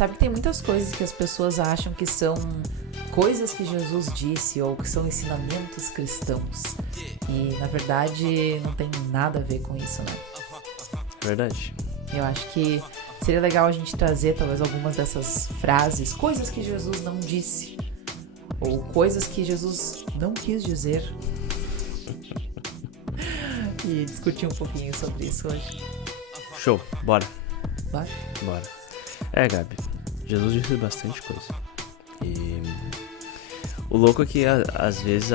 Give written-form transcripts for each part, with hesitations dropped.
Sabe que tem muitas coisas que as pessoas acham que são coisas que Jesus disse ou que são ensinamentos cristãos. E, na verdade, não tem nada a ver com isso, né? Verdade. Eu acho que seria legal a gente trazer, talvez, algumas dessas frases, coisas que Jesus não disse. Ou coisas que Jesus não quis dizer. E discutir um pouquinho sobre isso hoje. Show, bora. Vai? Bora. Gabi, Jesus disse bastante coisa. E o louco é que às vezes,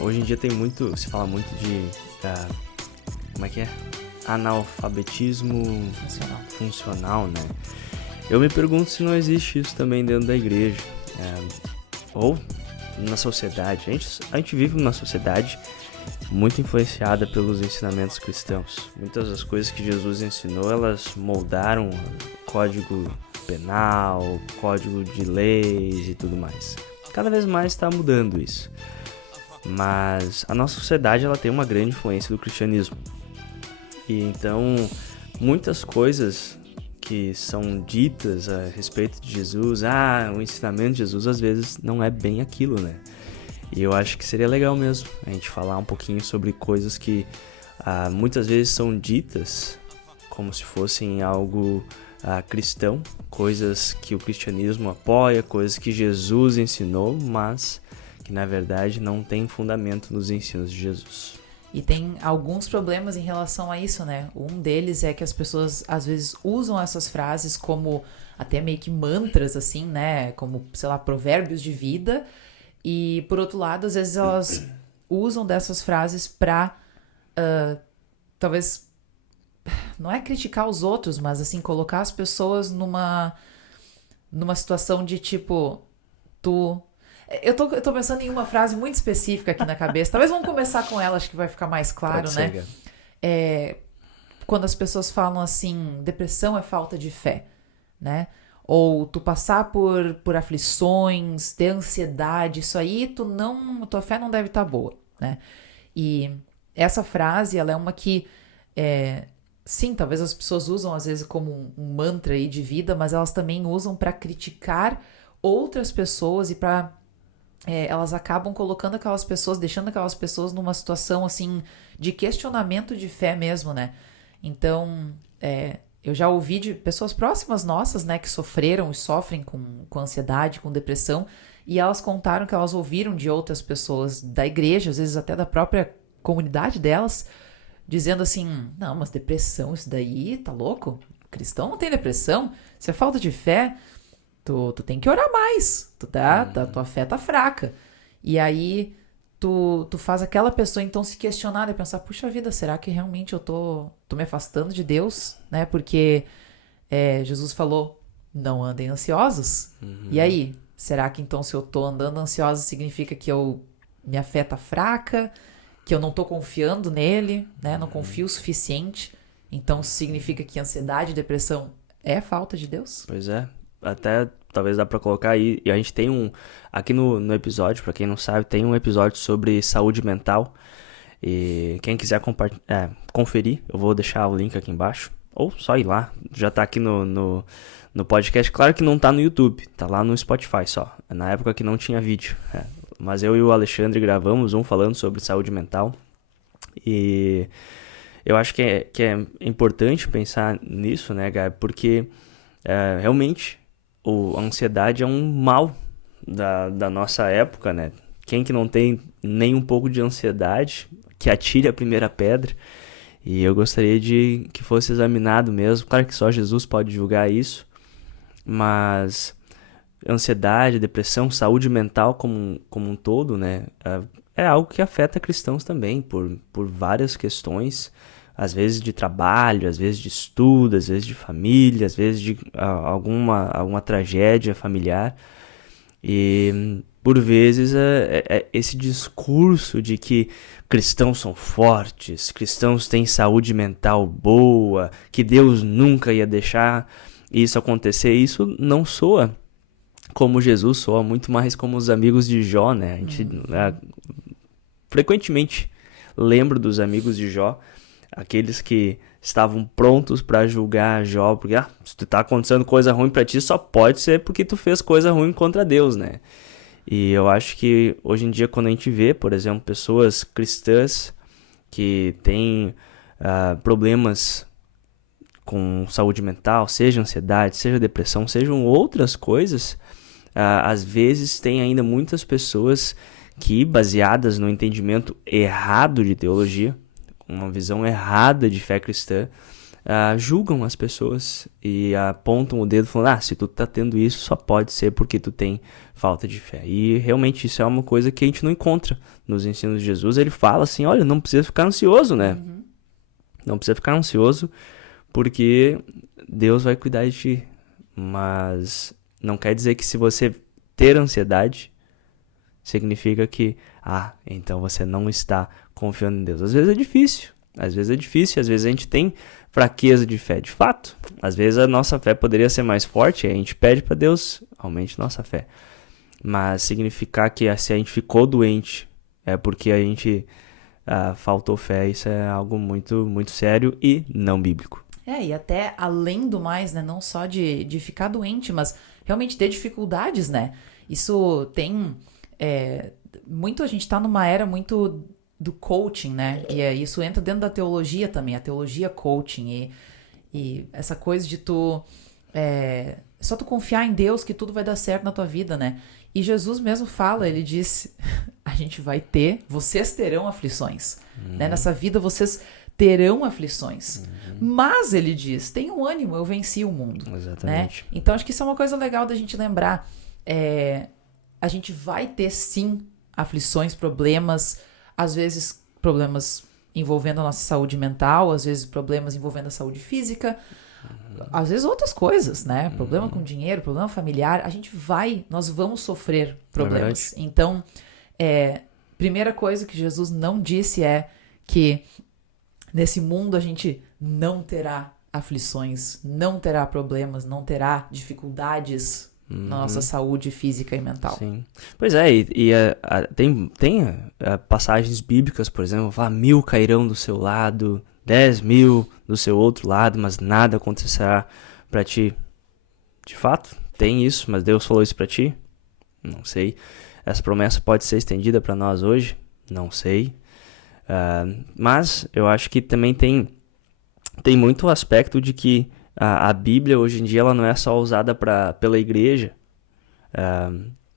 hoje em dia tem muito, se fala muito de, como é que é? Analfabetismo funcional, né? Eu me pergunto se não existe isso também dentro da igreja. Ou na sociedade. A gente vive numa sociedade muito influenciada pelos ensinamentos cristãos. Muitas das coisas que Jesus ensinou, elas moldaram o código penal, código de leis e tudo mais. Cada vez mais está mudando isso. Mas a nossa sociedade, ela tem uma grande influência do cristianismo. E então, muitas coisas que são ditas a respeito de Jesus, o ensinamento de Jesus às vezes não é bem aquilo, né? E eu acho que seria legal mesmo a gente falar um pouquinho sobre coisas que muitas vezes são ditas como se fossem algo cristão, coisas que o cristianismo apoia, coisas que Jesus ensinou, mas que na verdade não tem fundamento nos ensinos de Jesus. E tem alguns problemas em relação a isso, né? Um deles é que as pessoas às vezes usam essas frases como até meio que mantras, assim, né? Como, sei lá, provérbios de vida. E, por outro lado, às vezes elas usam dessas frases pra, talvez, não é criticar os outros, mas, assim, colocar as pessoas numa situação de, tipo, Eu tô pensando em uma frase muito específica aqui na cabeça. Talvez vamos começar com ela, acho que vai ficar mais claro, Pode né? ser, Quando as pessoas falam assim, depressão é falta de fé, né? Ou tu passar por aflições, ter ansiedade, isso aí, tua fé não deve estar boa, né? E essa frase, ela é uma que, sim, talvez as pessoas usam às vezes como um mantra aí de vida, mas elas também usam para criticar outras pessoas e para elas acabam colocando aquelas pessoas, deixando aquelas pessoas numa situação assim de questionamento de fé mesmo, né? Então, eu já ouvi de pessoas próximas nossas, né, que sofreram e sofrem com ansiedade, com depressão, e elas contaram que elas ouviram de outras pessoas da igreja, às vezes até da própria comunidade delas, dizendo assim, não, mas depressão, isso daí, tá louco? Cristão não tem depressão, isso é falta de fé, tu tem que orar mais, tua fé tá fraca. E aí tu faz aquela pessoa então se questionar e pensar, puxa vida, será que realmente eu tô me afastando de Deus, né? Porque Jesus falou, não andem ansiosos. E aí, será que então se eu tô andando ansiosa significa que minha fé tá fraca, que eu não tô confiando nele, né? Não confio o suficiente. Então significa que ansiedade e depressão é falta de Deus? Pois é. Até talvez dá pra colocar aí. E a gente tem aqui no episódio, pra quem não sabe, tem um episódio sobre saúde mental. E quem quiser conferir, eu vou deixar o link aqui embaixo. Ou só ir lá, já tá aqui no podcast. Claro que não tá no YouTube, tá lá no Spotify só. Na época que não tinha vídeo. Mas eu e o Alexandre gravamos falando sobre saúde mental. E eu acho que é importante pensar nisso, né, Gabi? Porque realmente a ansiedade é um mal da nossa época, né? Quem que não tem nem um pouco de ansiedade, que atire a primeira pedra. E eu gostaria de que fosse examinado mesmo. Claro que só Jesus pode julgar isso, mas ansiedade, depressão, saúde mental como um todo, né? É algo que afeta cristãos também, por várias questões. Às vezes de trabalho, às vezes de estudo, às vezes de família, às vezes de alguma tragédia familiar. E por vezes esse discurso de que cristãos são fortes, cristãos têm saúde mental boa, que Deus nunca ia deixar isso acontecer, isso não soa como Jesus, soa muito mais como os amigos de Jó, né? A gente frequentemente lembra dos amigos de Jó, aqueles que estavam prontos para julgar Jó, porque se tá acontecendo coisa ruim para ti, só pode ser porque tu fez coisa ruim contra Deus, né? E eu acho que hoje em dia, quando a gente vê, por exemplo, pessoas cristãs que têm problemas com saúde mental, seja ansiedade, seja depressão, sejam outras coisas, às vezes tem ainda muitas pessoas que, baseadas no entendimento errado de teologia, uma visão errada de fé cristã, julgam as pessoas e apontam o dedo falando, se tu tá tendo isso, só pode ser porque tu tem falta de fé. E realmente isso é uma coisa que a gente não encontra nos ensinos de Jesus. Ele fala assim, olha, não precisa ficar ansioso, né? Não precisa ficar ansioso porque Deus vai cuidar de ti. Mas não quer dizer que se você ter ansiedade, significa que, então você não está confiando em Deus. Às vezes é difícil, às vezes a gente tem fraqueza de fé, de fato. Às vezes a nossa fé poderia ser mais forte, e a gente pede para Deus, aumente nossa fé. Mas significar que se a gente ficou doente é porque a gente faltou fé, isso é algo muito, muito sério e não bíblico. E até além do mais, né, não só de ficar doente, mas realmente ter dificuldades, né? Isso tem... muito, a gente tá numa era muito do coaching, né? E isso entra dentro da teologia também, a teologia coaching. E essa coisa de só tu confiar em Deus que tudo vai dar certo na tua vida, né? E Jesus mesmo fala, ele disse, vocês terão aflições. Né? Nessa vida vocês terão aflições. Mas ele diz, tenham ânimo, eu venci o mundo. Exatamente. Né? Então acho que isso é uma coisa legal da gente lembrar. A gente vai ter sim aflições, problemas, às vezes problemas envolvendo a nossa saúde mental, às vezes problemas envolvendo a saúde física, às vezes outras coisas, né? Problema com dinheiro, problema familiar, nós vamos sofrer problemas. Então, primeira coisa que Jesus não disse é que nesse mundo a gente não terá aflições, não terá problemas, não terá dificuldades na nossa saúde física e mental. Sim. Pois é, tem passagens bíblicas, por exemplo, 1.000 cairão do seu lado, 10.000 do seu outro lado, mas nada acontecerá para ti. De fato, tem isso, mas Deus falou isso para ti? Não sei. Essa promessa pode ser estendida para nós hoje? Não sei. Mas eu acho que também tem muito aspecto de que a Bíblia hoje em dia ela não é só usada pela igreja.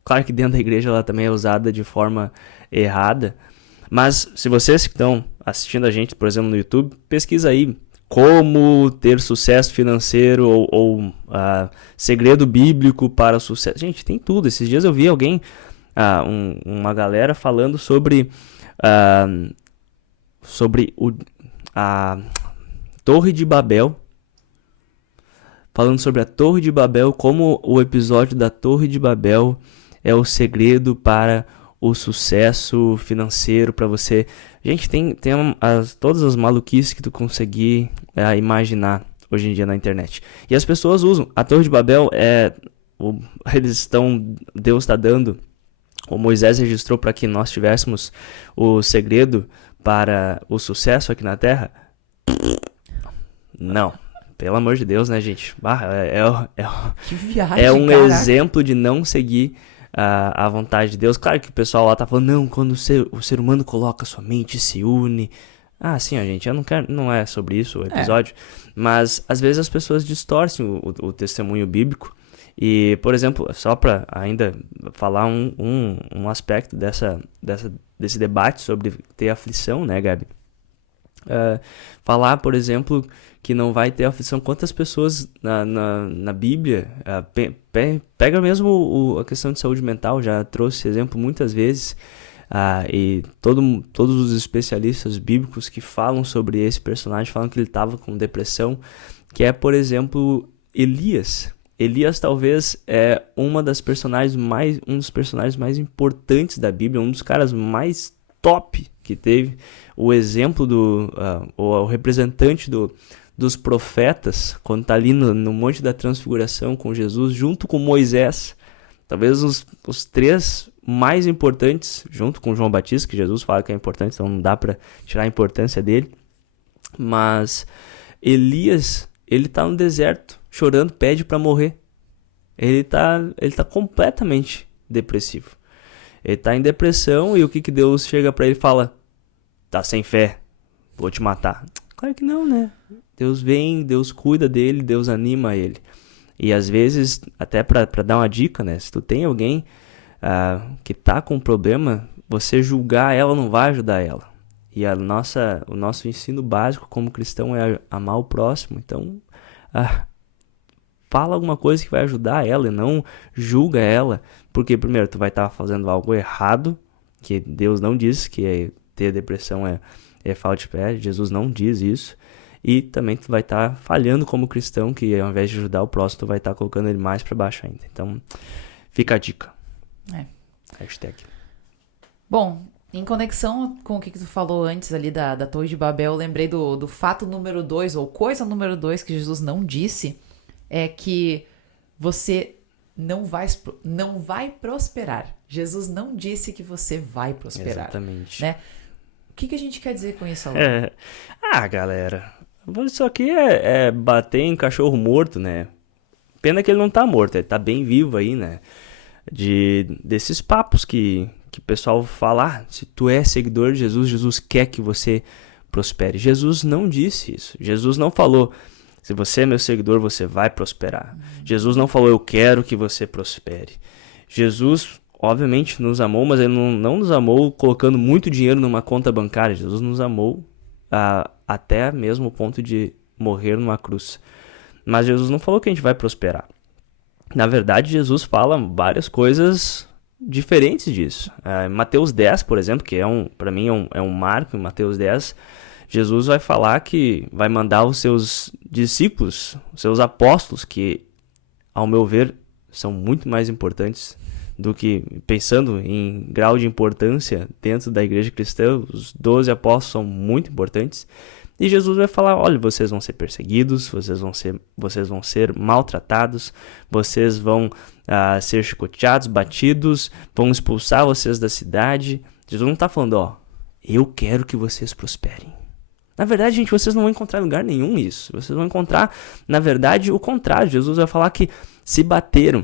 Claro que dentro da igreja ela também é usada de forma errada. Mas se vocês que estão assistindo a gente, por exemplo, no YouTube, pesquisa aí como ter sucesso financeiro ou segredo bíblico para o sucesso. Gente, tem tudo. Esses dias eu vi alguém, uma galera falando sobre a Torre de Babel. Falando sobre a Torre de Babel, como o episódio da Torre de Babel é o segredo para o sucesso financeiro para você. Gente, tem todas as maluquices que tu conseguir imaginar hoje em dia na internet. E as pessoas usam. A Torre de Babel Deus está dando, o Moisés registrou para que nós tivéssemos o segredo para o sucesso aqui na Terra? Não. Pelo amor de Deus, né, gente? Que viagem, é um caraca. exemplo de não seguir a vontade de Deus. Claro que o pessoal lá tá falando, não, quando o ser humano coloca sua mente, se une. Sim, gente, eu não quero, não é sobre isso o episódio. Mas, às vezes, as pessoas distorcem o testemunho bíblico. E, por exemplo, só para ainda falar um aspecto desse debate sobre ter aflição, né, Gabi? Falar, por exemplo, que não vai ter aflição. Quantas pessoas na Bíblia pega mesmo a questão de saúde mental, já trouxe esse exemplo muitas vezes, e todos os especialistas bíblicos que falam sobre esse personagem falam que ele estava com depressão, que é, por exemplo, Elias. Elias talvez é um dos personagens mais importantes da Bíblia, um dos caras mais top que teve, o exemplo o representante dos profetas, quando está ali no Monte da Transfiguração com Jesus, junto com Moisés, talvez os três mais importantes, junto com João Batista, que Jesus fala que é importante, então não dá para tirar a importância dele. Mas Elias, ele tá no deserto, chorando, pede para morrer. Ele tá completamente depressivo. Ele tá em depressão e o que Deus chega para ele e fala? Tá sem fé, vou te matar. Claro que não, né? Deus vem, Deus cuida dele, Deus anima ele. E às vezes, até para dar uma dica, né? Se tu tem alguém que tá com um problema, você julgar ela não vai ajudar ela. E o nosso ensino básico como cristão é amar o próximo. Então, fala alguma coisa que vai ajudar ela e não julga ela. Porque, primeiro, tu vai estar fazendo algo errado, que Deus não diz que ter depressão é falta de fé. Jesus não diz isso. E também tu vai estar falhando como cristão, que ao invés de ajudar o próximo, tu vai estar colocando ele mais para baixo ainda. Então, fica a dica. Hashtag. Bom, em conexão com o que tu falou antes ali da Torre de Babel, eu lembrei do fato número 2, ou coisa número 2 que Jesus não disse, é que você não vai prosperar. Jesus não disse que você vai prosperar. Exatamente. Né? O que a gente quer dizer com isso, Alan? Galera, isso aqui é bater em cachorro morto, né? Pena que ele não tá morto, ele tá bem vivo aí, né? Desses papos que o pessoal fala, se tu é seguidor de Jesus, Jesus quer que você prospere. Jesus não disse isso. Jesus não falou, se você é meu seguidor, você vai prosperar. Jesus não falou, eu quero que você prospere. Jesus, obviamente, nos amou, mas ele não nos amou colocando muito dinheiro numa conta bancária. Jesus nos amou até mesmo o ponto de morrer numa cruz. Mas Jesus não falou que a gente vai prosperar. Na verdade, Jesus fala várias coisas diferentes disso. Mateus 10, por exemplo, que para mim é um marco em Mateus 10, Jesus vai falar que vai mandar os seus discípulos, os seus apóstolos, que, ao meu ver, são muito mais importantes do que, pensando em grau de importância dentro da igreja cristã, os 12 apóstolos são muito importantes. E Jesus vai falar, olha, vocês vão ser perseguidos, vocês vão ser maltratados, vocês vão ser chicoteados, batidos, vão expulsar vocês da cidade. Jesus não está falando, eu quero que vocês prosperem. Na verdade, gente, vocês não vão encontrar em lugar nenhum isso. Vocês vão encontrar, na verdade, o contrário. Jesus vai falar que se bateram,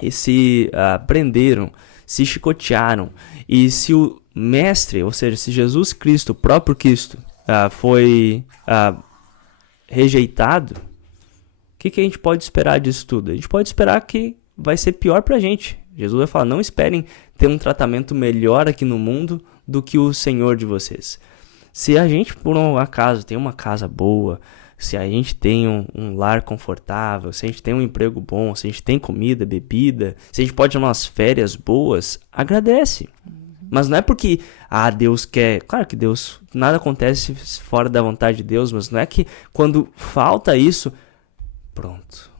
e se prenderam, se chicotearam, e se o mestre, ou seja, se Jesus Cristo, o próprio Cristo, foi rejeitado, o que a gente pode esperar disso tudo? A gente pode esperar que vai ser pior pra gente. Jesus vai falar, não esperem ter um tratamento melhor aqui no mundo do que o Senhor de vocês. Se a gente, por um acaso, tem uma casa boa, se a gente tem um lar confortável, se a gente tem um emprego bom, se a gente tem comida, bebida, se a gente pode ter umas férias boas, agradece. Mas não é porque, Deus quer... Claro que Deus... Nada acontece fora da vontade de Deus, mas não é que quando falta isso... Pronto.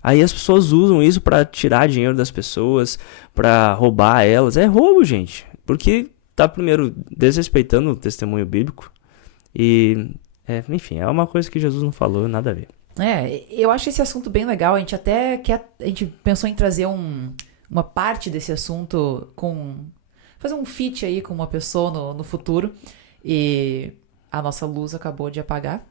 Aí as pessoas usam isso pra tirar dinheiro das pessoas, pra roubar elas. É roubo, gente. Porque tá, primeiro, desrespeitando o testemunho bíblico. E, enfim, é uma coisa que Jesus não falou, nada a ver. Eu acho esse assunto bem legal. A gente até a gente pensou em trazer uma parte desse assunto fazer um feat aí com uma pessoa no futuro, e a nossa luz acabou de apagar.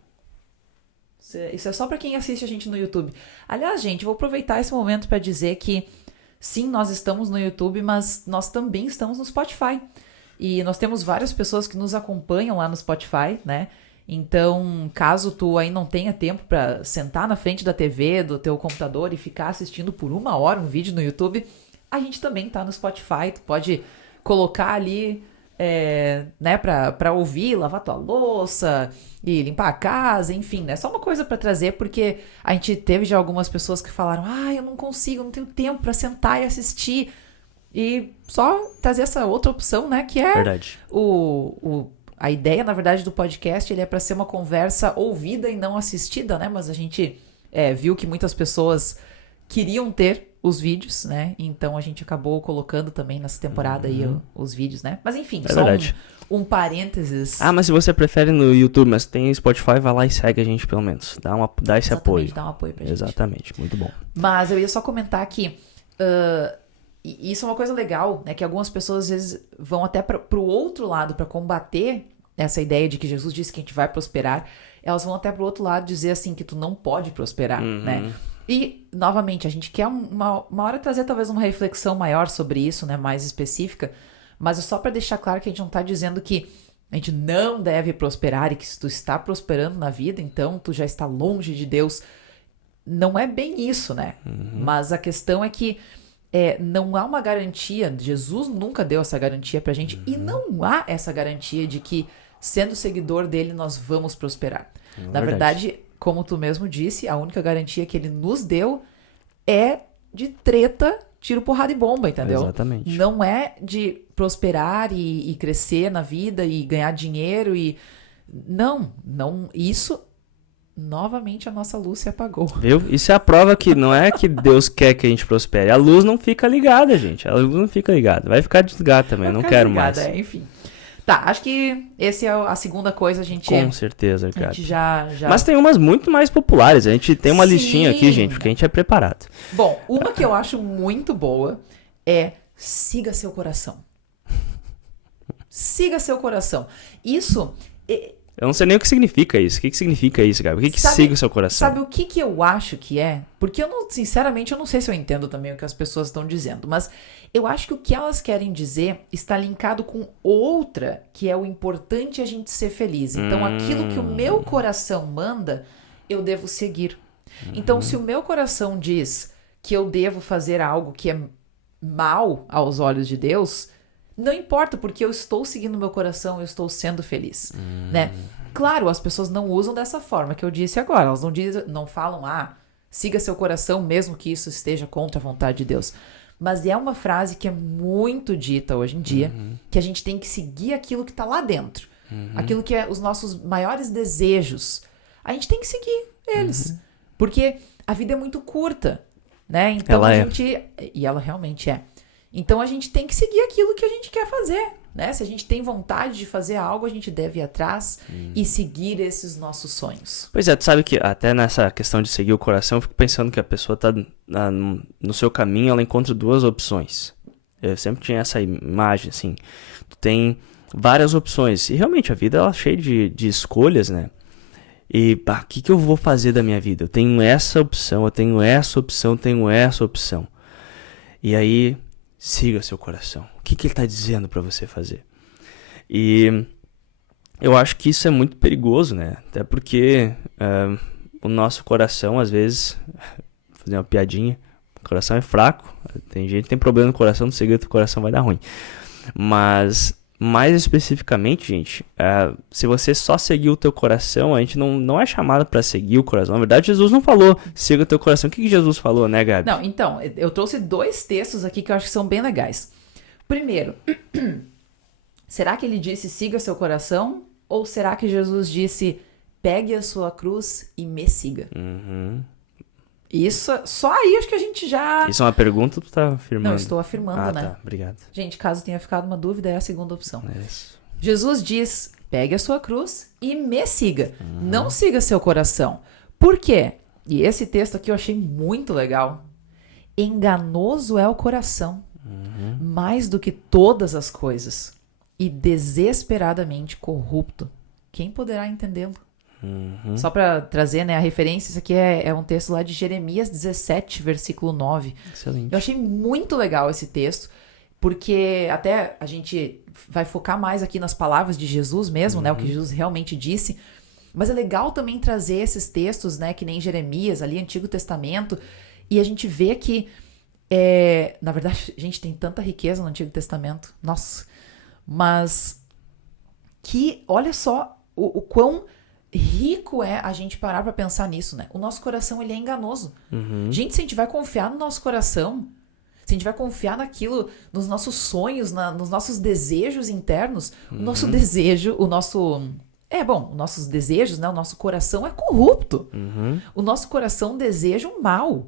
Isso é só para quem assiste a gente no YouTube. Aliás, gente, vou aproveitar esse momento para dizer que sim, nós estamos no YouTube, mas nós também estamos no Spotify, e nós temos várias pessoas que nos acompanham lá no Spotify, né? Então, caso tu aí não tenha tempo para sentar na frente da TV, do teu computador e ficar assistindo por 1 hora um vídeo no YouTube, a gente também tá no Spotify. Tu pode colocar ali, né, pra ouvir, lavar tua louça e limpar a casa, enfim, né? Só uma coisa pra trazer, porque a gente teve já algumas pessoas que falaram, eu não consigo, não tenho tempo pra sentar e assistir. E só trazer essa outra opção, né, que é Verdade. A ideia, na verdade, do podcast, ele é para ser uma conversa ouvida e não assistida, né? Mas a gente viu que muitas pessoas queriam ter os vídeos, né? Então a gente acabou colocando também nessa temporada aí os vídeos, né? Mas enfim, só um parênteses. Mas se você prefere no YouTube, mas tem Spotify, vai lá e segue a gente pelo menos. Dá esse apoio. Dá um apoio pra gente. Exatamente, muito bom. Mas eu ia só comentar que isso é uma coisa legal, né? Que algumas pessoas às vezes vão até pro outro lado para combater essa ideia de que Jesus disse que a gente vai prosperar, elas vão até pro outro lado dizer assim que tu não pode prosperar, né? E, novamente, a gente quer uma hora trazer talvez uma reflexão maior sobre isso, né? Mais específica, mas é só para deixar claro que a gente não tá dizendo que a gente não deve prosperar e que se tu está prosperando na vida, então tu já está longe de Deus. Não é bem isso, né? Mas a questão é que não há uma garantia, Jesus nunca deu essa garantia pra gente, e não há essa garantia de que, sendo seguidor dele, nós vamos prosperar. Na verdade, como tu mesmo disse, a única garantia que ele nos deu é de treta, tiro, porrada e bomba, entendeu? Exatamente. Não é de prosperar e crescer na vida e ganhar dinheiro e... Não, isso... Novamente a nossa luz se apagou. Viu? Isso é a prova que não é que Deus quer que a gente prospere. A luz não fica ligada, gente. A luz não fica ligada. Vai ficar desligada também, não quero mais. Enfim. Tá, acho que essa é a segunda coisa, a gente... Com certeza, A Ricardo. gente já... Mas tem umas muito mais populares. A gente tem uma listinha aqui, gente, porque a gente é preparado. Bom, uma que eu acho muito boa é siga seu coração. Siga seu coração. Isso... Eu não sei nem o que significa isso. O que significa isso, cara? O que siga o seu coração? Sabe o que eu acho que é? Porque sinceramente, eu não sei se eu entendo também o que as pessoas estão dizendo, mas eu acho que o que elas querem dizer está linkado com outra, que é o importante a gente ser feliz. Então, aquilo que o meu coração manda, eu devo seguir. Então, se o meu coração diz que eu devo fazer algo que é mal aos olhos de Deus... Não importa, porque eu estou seguindo meu coração, eu estou sendo feliz, né? Claro, as pessoas não usam dessa forma que eu disse agora. Elas não falam, siga seu coração, mesmo que isso esteja contra a vontade de Deus. Mas é uma frase que é muito dita hoje em dia, que a gente tem que seguir aquilo que está lá dentro. Aquilo que é os nossos maiores desejos. A gente tem que seguir eles. Porque a vida é muito curta, né? Então E ela realmente é. Então a gente tem que seguir aquilo que a gente quer fazer, né? Se a gente tem vontade de fazer algo, a gente deve ir atrás e seguir esses nossos sonhos. Pois é, tu sabe que até nessa questão de seguir o coração, eu fico pensando que a pessoa tá no seu caminho, ela encontra duas opções. Eu sempre tinha essa imagem, assim. Tu tem várias opções. E realmente a vida ela é cheia de escolhas, né? E o que eu vou fazer da minha vida? Eu tenho essa opção, eu tenho essa opção, eu tenho essa opção. E aí... Siga seu coração. O que ele está dizendo para você fazer? E eu acho que isso é muito perigoso, né? Até porque o nosso coração, às vezes, vou fazer uma piadinha, o coração é fraco. Tem gente que tem problema no coração, não seguir o coração vai dar ruim. Mas, mais especificamente, gente, se você só seguir o teu coração, a gente não é chamado para seguir o coração. Na verdade, Jesus não falou, siga o teu coração. O que Jesus falou, né, Gabi? Não, então, eu trouxe 2 textos aqui que eu acho que são bem legais. Primeiro, será que ele disse siga seu coração? Ou será que Jesus disse pegue a sua cruz e me siga? Isso, só aí acho que a gente já... Isso é uma pergunta ou tu tá afirmando? Não, estou afirmando, né? Tá, obrigado. Gente, caso tenha ficado uma dúvida, é a segunda opção. É isso. Jesus diz, pegue a sua cruz e me siga. Não siga seu coração. Por quê? E esse texto aqui eu achei muito legal. Enganoso é o coração, mais do que todas as coisas, e desesperadamente corrupto. Quem poderá entendê-lo? Só para trazer, né, a referência, isso aqui é um texto lá de Jeremias 17, versículo 9. Excelente. Eu achei muito legal esse texto, porque até a gente vai focar mais aqui nas palavras de Jesus mesmo, né, o que Jesus realmente disse, mas é legal também trazer esses textos, né, que nem Jeremias, ali, Antigo Testamento, e a gente vê que, na verdade, a gente tem tanta riqueza no Antigo Testamento, nossa, mas que, olha só, o quão rico é a gente parar pra pensar nisso, né? O nosso coração, ele é enganoso. Gente, se a gente vai confiar no nosso coração, se a gente vai confiar naquilo, nos nossos sonhos, nos nossos desejos internos, o nosso desejo, os nossos desejos, né? O nosso coração é corrupto. O nosso coração deseja o mal.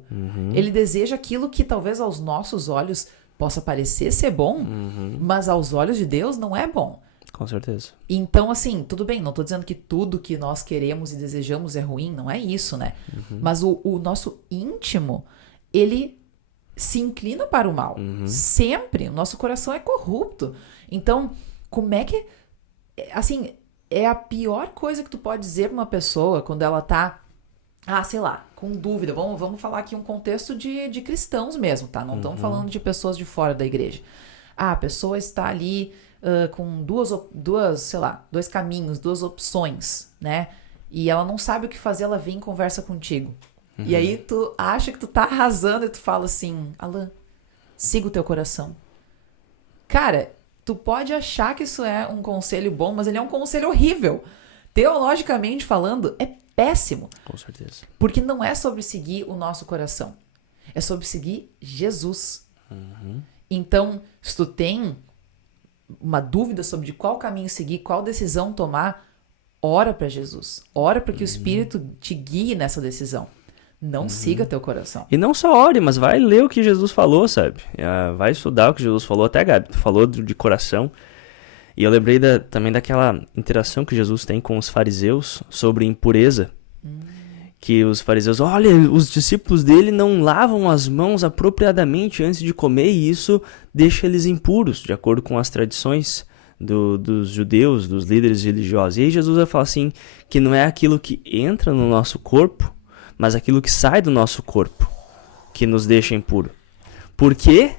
Ele deseja aquilo que talvez aos nossos olhos possa parecer ser bom, mas aos olhos de Deus não é bom. Com certeza. Então, assim, tudo bem, não tô dizendo que tudo que nós queremos e desejamos é ruim, não é isso, né? Mas o nosso íntimo, ele se inclina para o mal. Sempre. O nosso coração é corrupto. Então, como é que... Assim, é a pior coisa que tu pode dizer pra uma pessoa quando ela tá, sei lá, com dúvida. Vamos falar aqui um contexto de cristãos mesmo, tá? Não estamos falando de pessoas de fora da igreja. A pessoa está ali com sei lá, dois caminhos, duas opções, né? E ela não sabe o que fazer, ela vem e conversa contigo. E aí tu acha que tu tá arrasando e tu fala assim, Alan, siga o teu coração. Cara, tu pode achar que isso é um conselho bom, mas ele é um conselho horrível. Teologicamente falando, é péssimo. Com certeza. Porque não é sobre seguir o nosso coração. É sobre seguir Jesus. Então, se tu tem uma dúvida sobre qual caminho seguir, qual decisão tomar, ora para Jesus. Ora para que o Espírito te guie nessa decisão. Não siga teu coração. E não só ore, mas vai ler o que Jesus falou, sabe? Vai estudar o que Jesus falou. Até, Gabi, tu falou de coração. E eu lembrei também daquela interação que Jesus tem com os fariseus sobre impureza. Que os fariseus, olha, os discípulos dele não lavam as mãos apropriadamente antes de comer e isso deixa eles impuros, de acordo com as tradições dos judeus, dos líderes religiosos. E aí Jesus vai falar assim, que não é aquilo que entra no nosso corpo, mas aquilo que sai do nosso corpo, que nos deixa impuro. Por quê?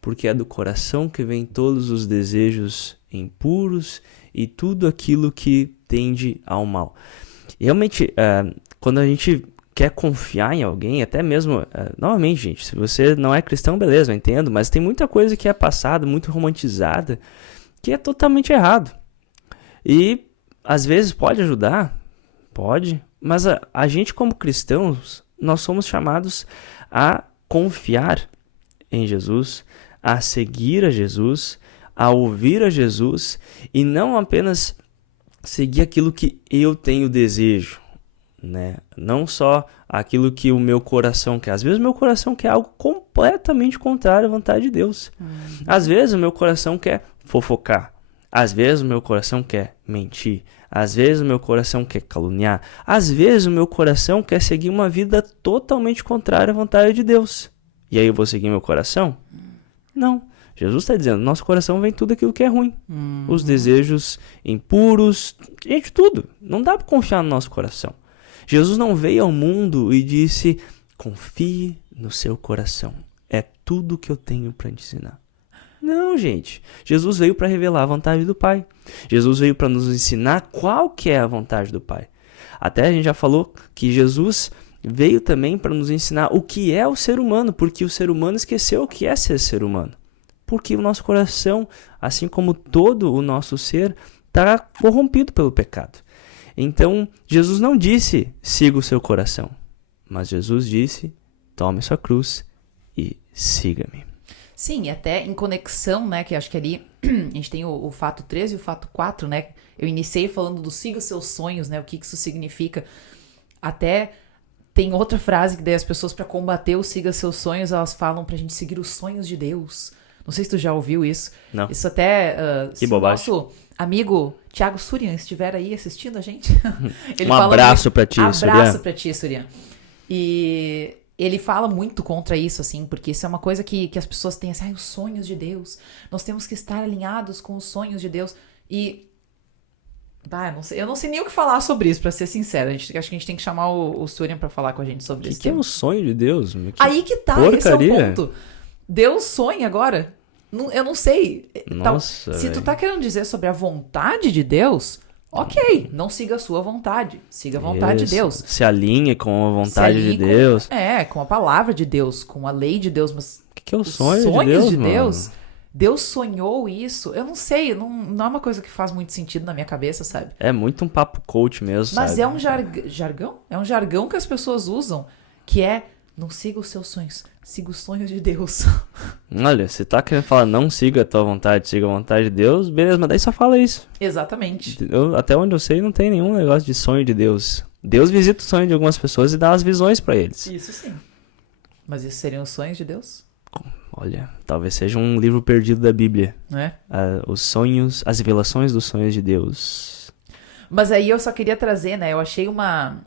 Porque é do coração que vem todos os desejos impuros e tudo aquilo que tende ao mal. E realmente, quando a gente quer confiar em alguém, até mesmo, novamente, gente, se você não é cristão, beleza, eu entendo, mas tem muita coisa que é passada, muito romantizada, que é totalmente errado. E, às vezes, pode ajudar, pode, mas a gente como cristãos, nós somos chamados a confiar em Jesus, a seguir a Jesus, a ouvir a Jesus, e não apenas seguir aquilo que eu tenho desejo, né? Não só aquilo que o meu coração quer. Às vezes o meu coração quer algo completamente contrário à vontade de Deus. Às vezes o meu coração quer fofocar. Às vezes o meu coração quer mentir. Às vezes o meu coração quer caluniar. Às vezes o meu coração quer seguir uma vida totalmente contrária à vontade de Deus. E aí eu vou seguir meu coração? Não. Jesus está dizendo, nosso coração vem tudo aquilo que é ruim. Os desejos impuros, gente, tudo. Não dá para confiar no nosso coração. Jesus não veio ao mundo e disse, confie no seu coração. É tudo que eu tenho para te ensinar. Não, gente. Jesus veio para revelar a vontade do Pai. Jesus veio para nos ensinar qual que é a vontade do Pai. Até a gente já falou que Jesus veio também para nos ensinar o que é o ser humano, porque o ser humano esqueceu o que é ser humano. Porque o nosso coração, assim como todo o nosso ser, está corrompido pelo pecado. Então, Jesus não disse, siga o seu coração. Mas Jesus disse, tome sua cruz e siga-me. Sim, até em conexão, né, que acho que ali a gente tem o fato 3 e o fato 4, né? Eu iniciei falando do siga seus sonhos, né? O que isso significa. Até tem outra frase que daí as pessoas, para combater o siga seus sonhos, elas falam pra gente seguir os sonhos de Deus. Não sei se tu já ouviu isso. Não. Isso até... Que bobagem. Nosso amigo Thiago Surian estiver aí assistindo a gente... Ele abraço pra ti, Surian. Abraço pra ti, Surian. E ele fala muito contra isso, assim, porque isso é uma coisa que as pessoas têm, assim, os sonhos de Deus. Nós temos que estar alinhados com os sonhos de Deus. E... eu não sei nem o que falar sobre isso, pra ser sincera. Acho que a gente tem que chamar o Surian pra falar com a gente sobre isso. O que é o sonho de Deus? Aí que tá, porcaria. esse é o ponto. Deus sonha agora? Eu não sei. Nossa, se tu tá querendo dizer sobre a vontade de Deus, ok, não siga a sua vontade, siga a vontade de Deus. Se alinhe com a vontade de Deus. Com a palavra de Deus, com a lei de Deus, mas O que é o sonho sonhos de Deus, de mano? Deus, Deus sonhou isso. Eu não sei, não é uma coisa que faz muito sentido na minha cabeça, sabe? É muito um papo coach mesmo, Mas sabe? é um jargão? É um jargão que as pessoas usam, que é, não siga os seus sonhos, siga os sonhos de Deus. Olha, se tá querendo falar não siga a tua vontade, siga a vontade de Deus, beleza, mas daí só fala isso. Exatamente. Até onde eu sei, não tem nenhum negócio de sonho de Deus. Deus visita o sonho de algumas pessoas e dá as visões pra eles. Isso sim. Mas isso seriam os sonhos de Deus? Olha, talvez seja um livro perdido da Bíblia. Não é? Os sonhos, as revelações dos sonhos de Deus. Mas aí eu só queria trazer, né? Eu achei uma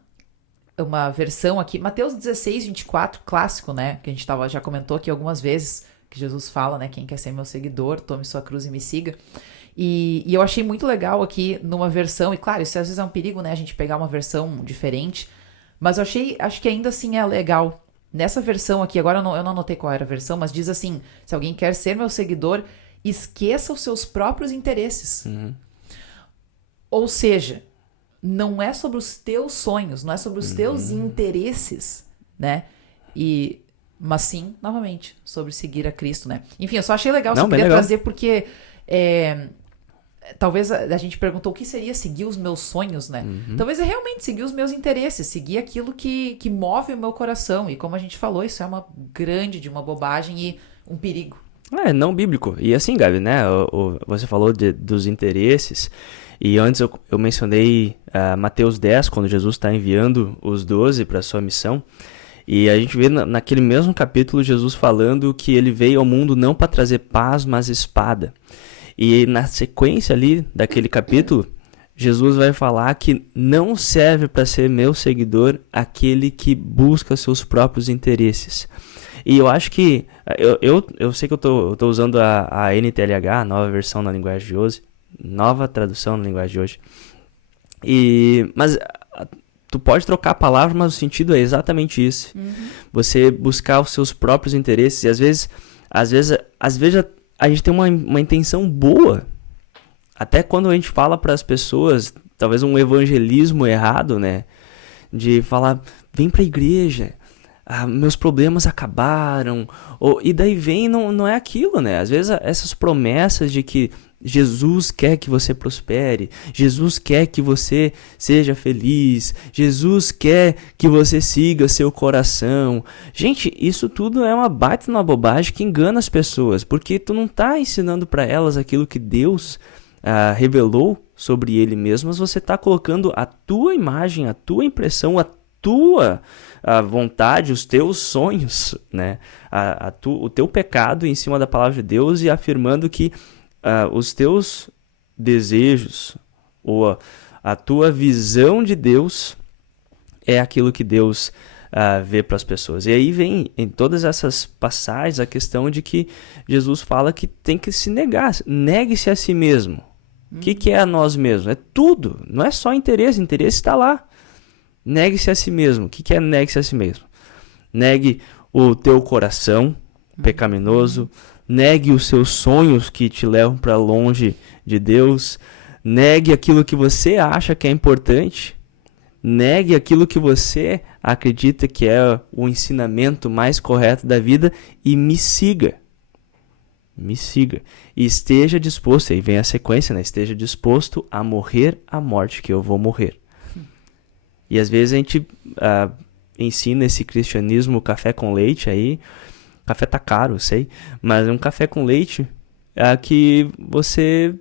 versão aqui, Mateus 16, 24, clássico, né? Que a gente já comentou aqui algumas vezes, que Jesus fala, né? Quem quer ser meu seguidor, tome sua cruz e me siga. E eu achei muito legal aqui numa versão, e claro, isso às vezes é um perigo, né, a gente pegar uma versão diferente, mas acho que ainda assim é legal. Nessa versão aqui, agora eu não anotei qual era a versão, mas diz assim, se alguém quer ser meu seguidor, esqueça os seus próprios interesses. Ou seja, não é sobre os teus sonhos, não é sobre os teus interesses, né? Mas sim, novamente, sobre seguir a Cristo, né? Enfim, eu só achei legal, Não, só bem queria legal. trazer porque talvez a gente perguntou o que seria seguir os meus sonhos, né? Talvez é realmente seguir os meus interesses, seguir aquilo que move o meu coração. E como a gente falou, isso é uma grande de uma bobagem e um perigo. É, não bíblico. E assim, Gabi, né? Você falou dos interesses. E antes eu mencionei Mateus 10, quando Jesus está enviando os 12 para a sua missão. E a gente vê naquele mesmo capítulo Jesus falando que ele veio ao mundo não para trazer paz, mas espada. E na sequência ali daquele capítulo, Jesus vai falar que não serve para ser meu seguidor aquele que busca seus próprios interesses. E eu acho que, eu sei que eu tô usando a NTLH, a nova versão na linguagem de hoje, nova tradução na linguagem de hoje. Mas tu pode trocar a palavra, mas o sentido é exatamente isso. Você buscar os seus próprios interesses. E às vezes a gente tem uma intenção boa. Até quando a gente fala para as pessoas, talvez um evangelismo errado, né? De falar, vem para a igreja. Meus problemas acabaram. E daí não é aquilo, né? Às vezes essas promessas de que Jesus quer que você prospere, Jesus quer que você seja feliz, Jesus quer que você siga seu coração. Gente, isso tudo é uma baita uma bobagem que engana as pessoas, porque tu não tá ensinando para elas aquilo que Deus revelou sobre ele mesmo, mas você tá colocando a tua imagem, a tua impressão, a tua vontade, os teus sonhos, né? O teu pecado em cima da palavra de Deus e afirmando que os teus desejos ou a tua visão de Deus é aquilo que Deus vê para as pessoas. E aí vem em todas essas passagens a questão de que Jesus fala que tem que se negar, negue-se a si mesmo. O que é a nós mesmos? É tudo, não é só interesse, interesse está lá. Negue-se a si mesmo. O que é negue-se a si mesmo? Negue o teu coração pecaminoso, negue os seus sonhos que te levam para longe de Deus, negue aquilo que você acha que é importante, negue aquilo que você acredita que é o ensinamento mais correto da vida e me siga. Me siga. E esteja disposto, aí vem a sequência, né? Esteja disposto a morrer a morte que eu vou morrer. E às vezes a gente ensina esse cristianismo café com leite aí. Café tá caro, eu sei. Mas é um café com leite que você...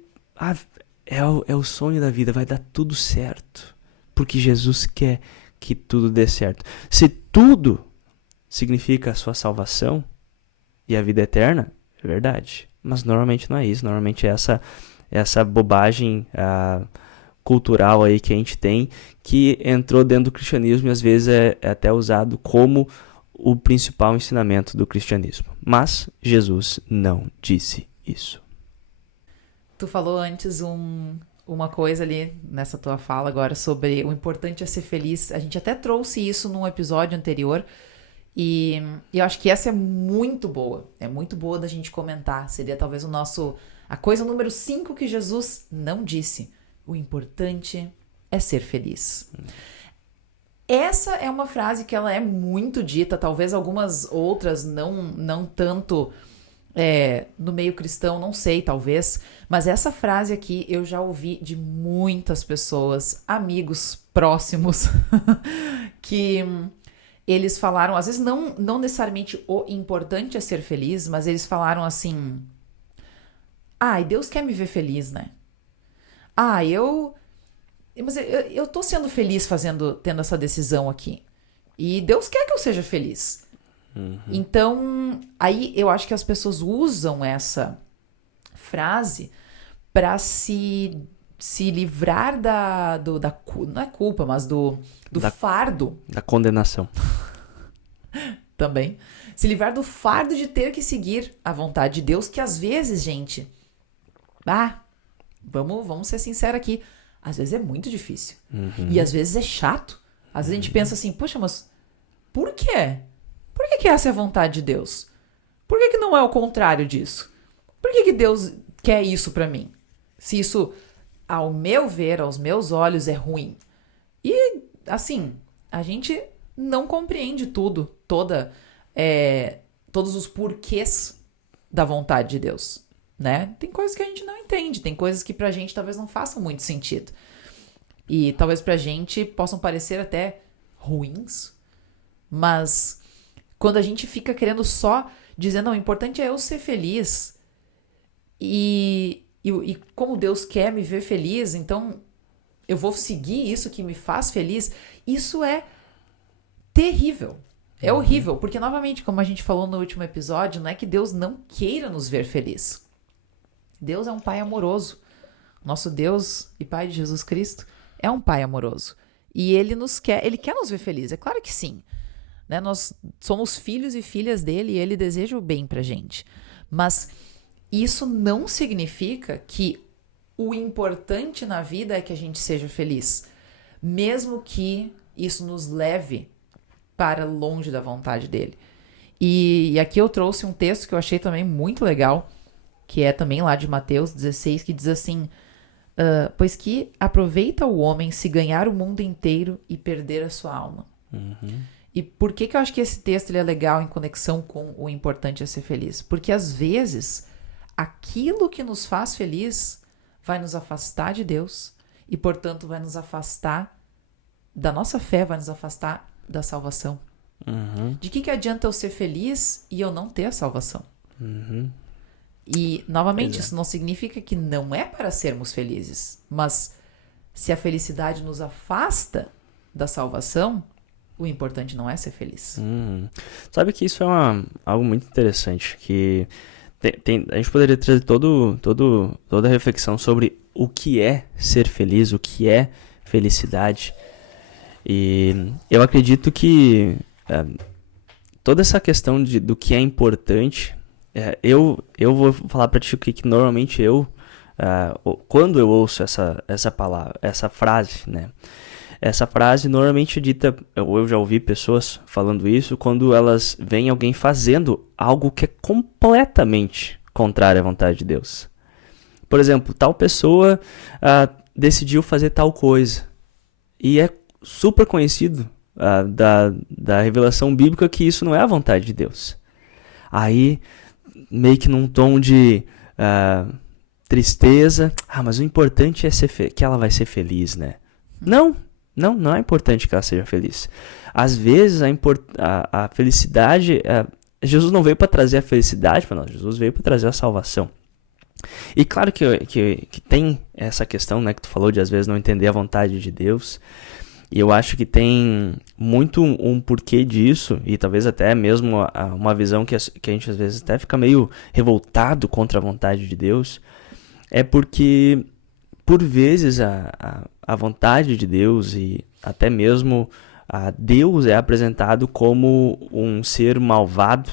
é o sonho da vida, vai dar tudo certo. Porque Jesus quer que tudo dê certo. Se tudo significa a sua salvação e a vida eterna, é verdade. Mas normalmente não é isso. Normalmente é essa bobagem cultural aí que a gente tem, que entrou dentro do cristianismo e às vezes é até usado como o principal ensinamento do cristianismo. Mas Jesus não disse isso. Tu falou antes uma coisa ali nessa tua fala agora sobre o importante é ser feliz. A gente até trouxe isso num episódio anterior e eu acho que essa é muito boa. É muito boa da gente comentar. Seria talvez a coisa número 5 que Jesus não disse. O importante é ser feliz. Essa é uma frase que ela é muito dita, talvez algumas outras não tanto no meio cristão, não sei, talvez. Mas essa frase aqui eu já ouvi de muitas pessoas, amigos próximos, que eles falaram, às vezes não necessariamente o importante é ser feliz, mas eles falaram assim, e Deus quer me ver feliz, né? Mas eu tô sendo feliz tendo essa decisão aqui. E Deus quer que eu seja feliz. Então, aí eu acho que as pessoas usam essa frase para se livrar não é culpa, mas do fardo. Da condenação. Também. Se livrar do fardo de ter que seguir a vontade de Deus, que às vezes, gente, Vamos ser sinceros aqui. Às vezes é muito difícil. E às vezes é chato. Às vezes a gente pensa assim, poxa, mas por quê? Por que essa é a vontade de Deus? Por que não é o contrário disso? Por que Deus quer isso pra mim? Se isso, ao meu ver, aos meus olhos, é ruim. E, assim, a gente não compreende todos os porquês da vontade de Deus, né? Tem coisas que a gente não entende, tem coisas que pra gente talvez não façam muito sentido. E talvez pra gente possam parecer até ruins, mas quando a gente fica querendo só dizer, não, o importante é eu ser feliz e como Deus quer me ver feliz, então eu vou seguir isso que me faz feliz, isso é terrível. É horrível, porque novamente, como a gente falou no último episódio, não é que Deus não queira nos ver feliz. Deus é um pai amoroso. Nosso Deus e Pai de Jesus Cristo é um pai amoroso. E ele quer nos ver felizes, é claro que sim. Né? Nós somos filhos e filhas dele e ele deseja o bem pra gente. Mas isso não significa que o importante na vida é que a gente seja feliz. Mesmo que isso nos leve para longe da vontade dele. E aqui eu trouxe um texto que eu achei também muito legal, que é também lá de Mateus 16, que diz assim, pois que aproveita o homem se ganhar o mundo inteiro e perder a sua alma. E por que eu acho que esse texto ele é legal em conexão com o importante é ser feliz? Porque às vezes aquilo que nos faz feliz vai nos afastar de Deus e, portanto, vai nos afastar da nossa fé, vai nos afastar da salvação. De que adianta eu ser feliz e eu não ter a salvação? E, novamente, isso não significa que não é para sermos felizes. Mas se a felicidade nos afasta da salvação, o importante não é ser feliz. Sabe que isso é algo muito interessante, que a gente poderia trazer toda a reflexão sobre o que é ser feliz, o que é felicidade. E eu acredito que toda essa questão do que é importante, eu vou falar para ti o que normalmente quando eu ouço essa palavra, essa frase, né? Essa frase normalmente é dita, eu já ouvi pessoas falando isso, quando elas veem alguém fazendo algo que é completamente contrário à vontade de Deus. Por exemplo, tal pessoa decidiu fazer tal coisa. E é super conhecido da revelação bíblica que isso não é a vontade de Deus. Aí, meio que num tom de tristeza, mas o importante é que ela vai ser feliz, né? Não é importante que ela seja feliz. Às vezes a felicidade, Jesus não veio para trazer a felicidade para nós, Jesus veio para trazer a salvação. E claro que tem essa questão, né, que tu falou de às vezes não entender a vontade de Deus. E eu acho que tem muito um porquê disso, e talvez até mesmo uma visão que a gente às vezes até fica meio revoltado contra a vontade de Deus, é porque por vezes a vontade de Deus e até mesmo Deus é apresentado como um ser malvado.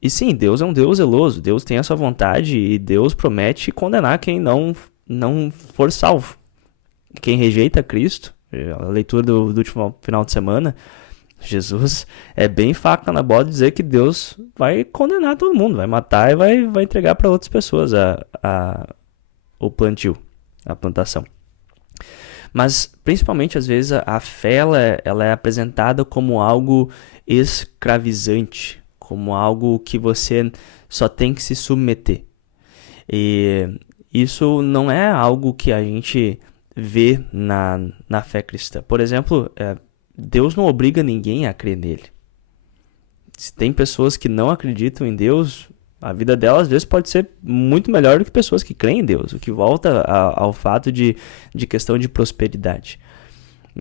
E sim, Deus é um Deus zeloso, Deus tem a sua vontade e Deus promete condenar quem não for salvo. Quem rejeita Cristo, a leitura do último final de semana, Jesus é bem faca na bola de dizer que Deus vai condenar todo mundo, vai matar e vai entregar para outras pessoas o plantio, a plantação. Mas, principalmente, às vezes, a fé ela é apresentada como algo escravizante, como algo que você só tem que se submeter. E isso não é algo que a gente vê na fé cristã. Por exemplo, Deus não obriga ninguém a crer nele. Se tem pessoas que não acreditam em Deus, a vida delas às vezes pode ser muito melhor do que pessoas que creem em Deus, o que volta ao fato de questão de prosperidade.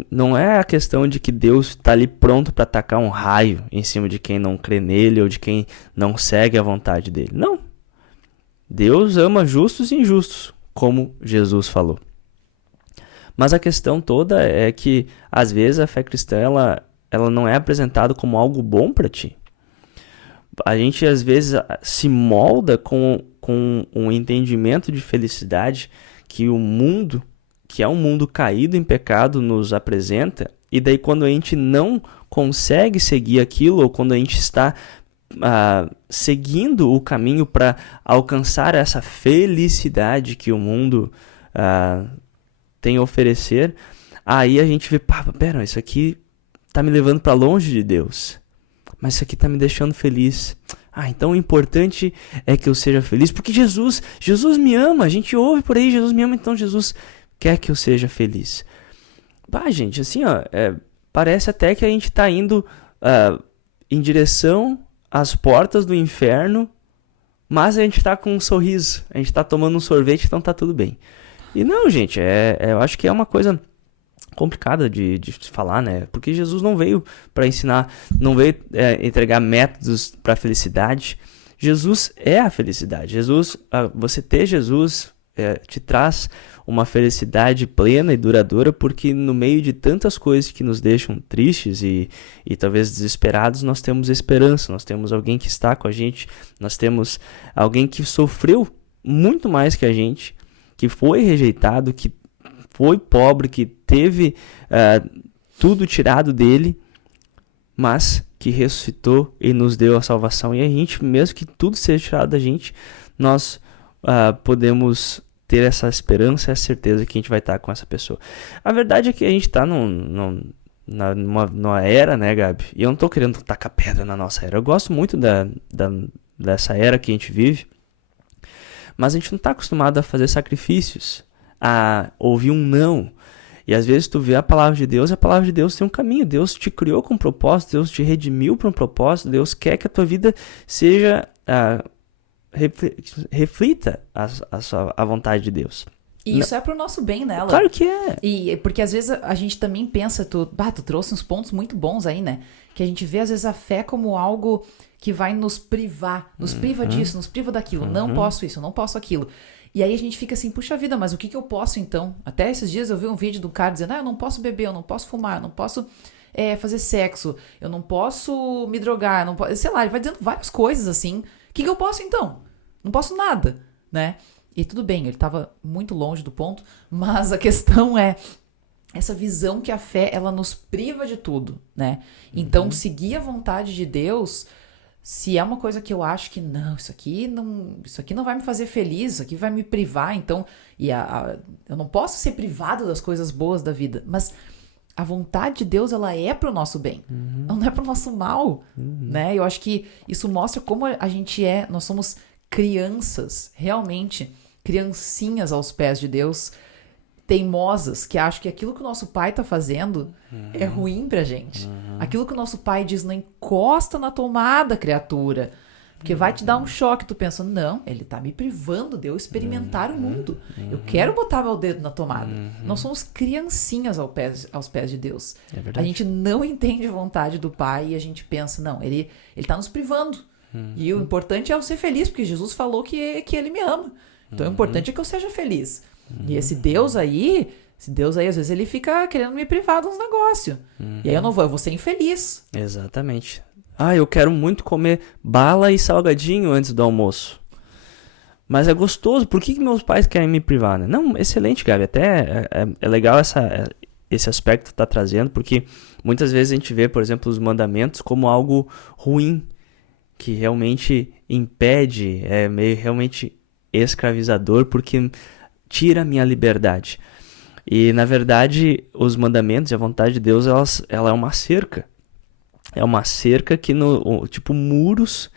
Não é a questão de que Deus está ali pronto para atacar um raio em cima de quem não crê nele ou de quem não segue a vontade dele. Não. Deus ama justos e injustos, como Jesus falou. Mas a questão toda é que, às vezes, a fé cristã ela não é apresentada como algo bom para ti. A gente, às vezes, se molda com um entendimento de felicidade que o mundo, que é um mundo caído em pecado, nos apresenta, e daí quando a gente não consegue seguir aquilo, ou quando a gente está seguindo o caminho para alcançar essa felicidade que o mundo tem a oferecer, aí a gente vê, pera, isso aqui tá me levando para longe de Deus, mas isso aqui tá me deixando feliz. Então o importante é que eu seja feliz, porque Jesus me ama, a gente ouve por aí, Jesus me ama, então Jesus quer que eu seja feliz. Gente, assim, parece até que a gente tá indo em direção às portas do inferno, mas a gente tá com um sorriso, a gente tá tomando um sorvete, então tá tudo bem. E não, gente, eu acho que é uma coisa complicada de falar, né? Porque Jesus não veio para ensinar, não veio entregar métodos para a felicidade. Jesus é a felicidade. Você ter Jesus te traz uma felicidade plena e duradoura, porque no meio de tantas coisas que nos deixam tristes e talvez desesperados, nós temos esperança, nós temos alguém que está com a gente, nós temos alguém que sofreu muito mais que a gente, que foi rejeitado, que foi pobre, que teve tudo tirado dele, mas que ressuscitou e nos deu a salvação. E a gente, mesmo que tudo seja tirado da gente, nós podemos ter essa esperança e a certeza que a gente vai estar com essa pessoa. A verdade é que a gente está numa era, né, Gabi? E eu não estou querendo tacar pedra na nossa era. Eu gosto muito dessa era que a gente vive, mas a gente não está acostumado a fazer sacrifícios, a ouvir um não. E às vezes tu vê a palavra de Deus, e a palavra de Deus tem um caminho. Deus te criou com um propósito, Deus te redimiu para um propósito, Deus quer que a tua vida seja reflita a vontade de Deus. E isso é pro nosso bem, né? Claro que é. E porque às vezes a gente também pensa, tu trouxe uns pontos muito bons aí, né? Que a gente vê às vezes a fé como algo que vai nos privar, nos priva disso, nos priva daquilo. Não posso isso, não posso aquilo. E aí a gente fica assim, puxa vida, mas o que eu posso então? Até esses dias eu vi um vídeo do cara dizendo, eu não posso beber, eu não posso fumar, eu não posso fazer sexo, eu não posso me drogar, eu não posso, sei lá, ele vai dizendo várias coisas assim. O que eu posso então? Não posso nada, né? E tudo bem, ele estava muito longe do ponto, mas a questão é essa visão que a fé, ela nos priva de tudo, né? Então, seguir a vontade de Deus, se é uma coisa que eu acho que não, isso aqui não vai me fazer feliz, isso aqui vai me privar, então, eu não posso ser privado das coisas boas da vida, mas a vontade de Deus, ela é pro nosso bem, não é pro nosso mal, né? Eu acho que isso mostra como a gente nós somos crianças, realmente, criancinhas aos pés de Deus, teimosas, que acham que aquilo que o nosso pai tá fazendo é ruim pra gente. Aquilo que o nosso pai diz, não encosta na tomada, criatura, porque vai te dar um choque, tu pensa, não, ele tá me privando de eu experimentar o mundo. Eu quero botar meu dedo na tomada. Nós somos criancinhas aos pés de Deus. A gente não entende a vontade do pai e a gente pensa, não, ele tá nos privando. E o importante é eu ser feliz, porque Jesus falou que ele me ama. Então o importante é que eu seja feliz. E esse Deus aí, às vezes ele fica querendo me privar de uns negócios. E aí eu vou ser infeliz. Exatamente. Eu quero muito comer bala e salgadinho antes do almoço. Mas é gostoso, por que meus pais querem me privar, né? Não, excelente, Gabi, até é legal esse aspecto que tu tá trazendo, porque muitas vezes a gente vê, por exemplo, os mandamentos como algo ruim, que realmente impede, é meio realmente escravizador, porque tira a minha liberdade. E, na verdade, os mandamentos e a vontade de Deus, ela é uma cerca. É uma cerca que, tipo, muros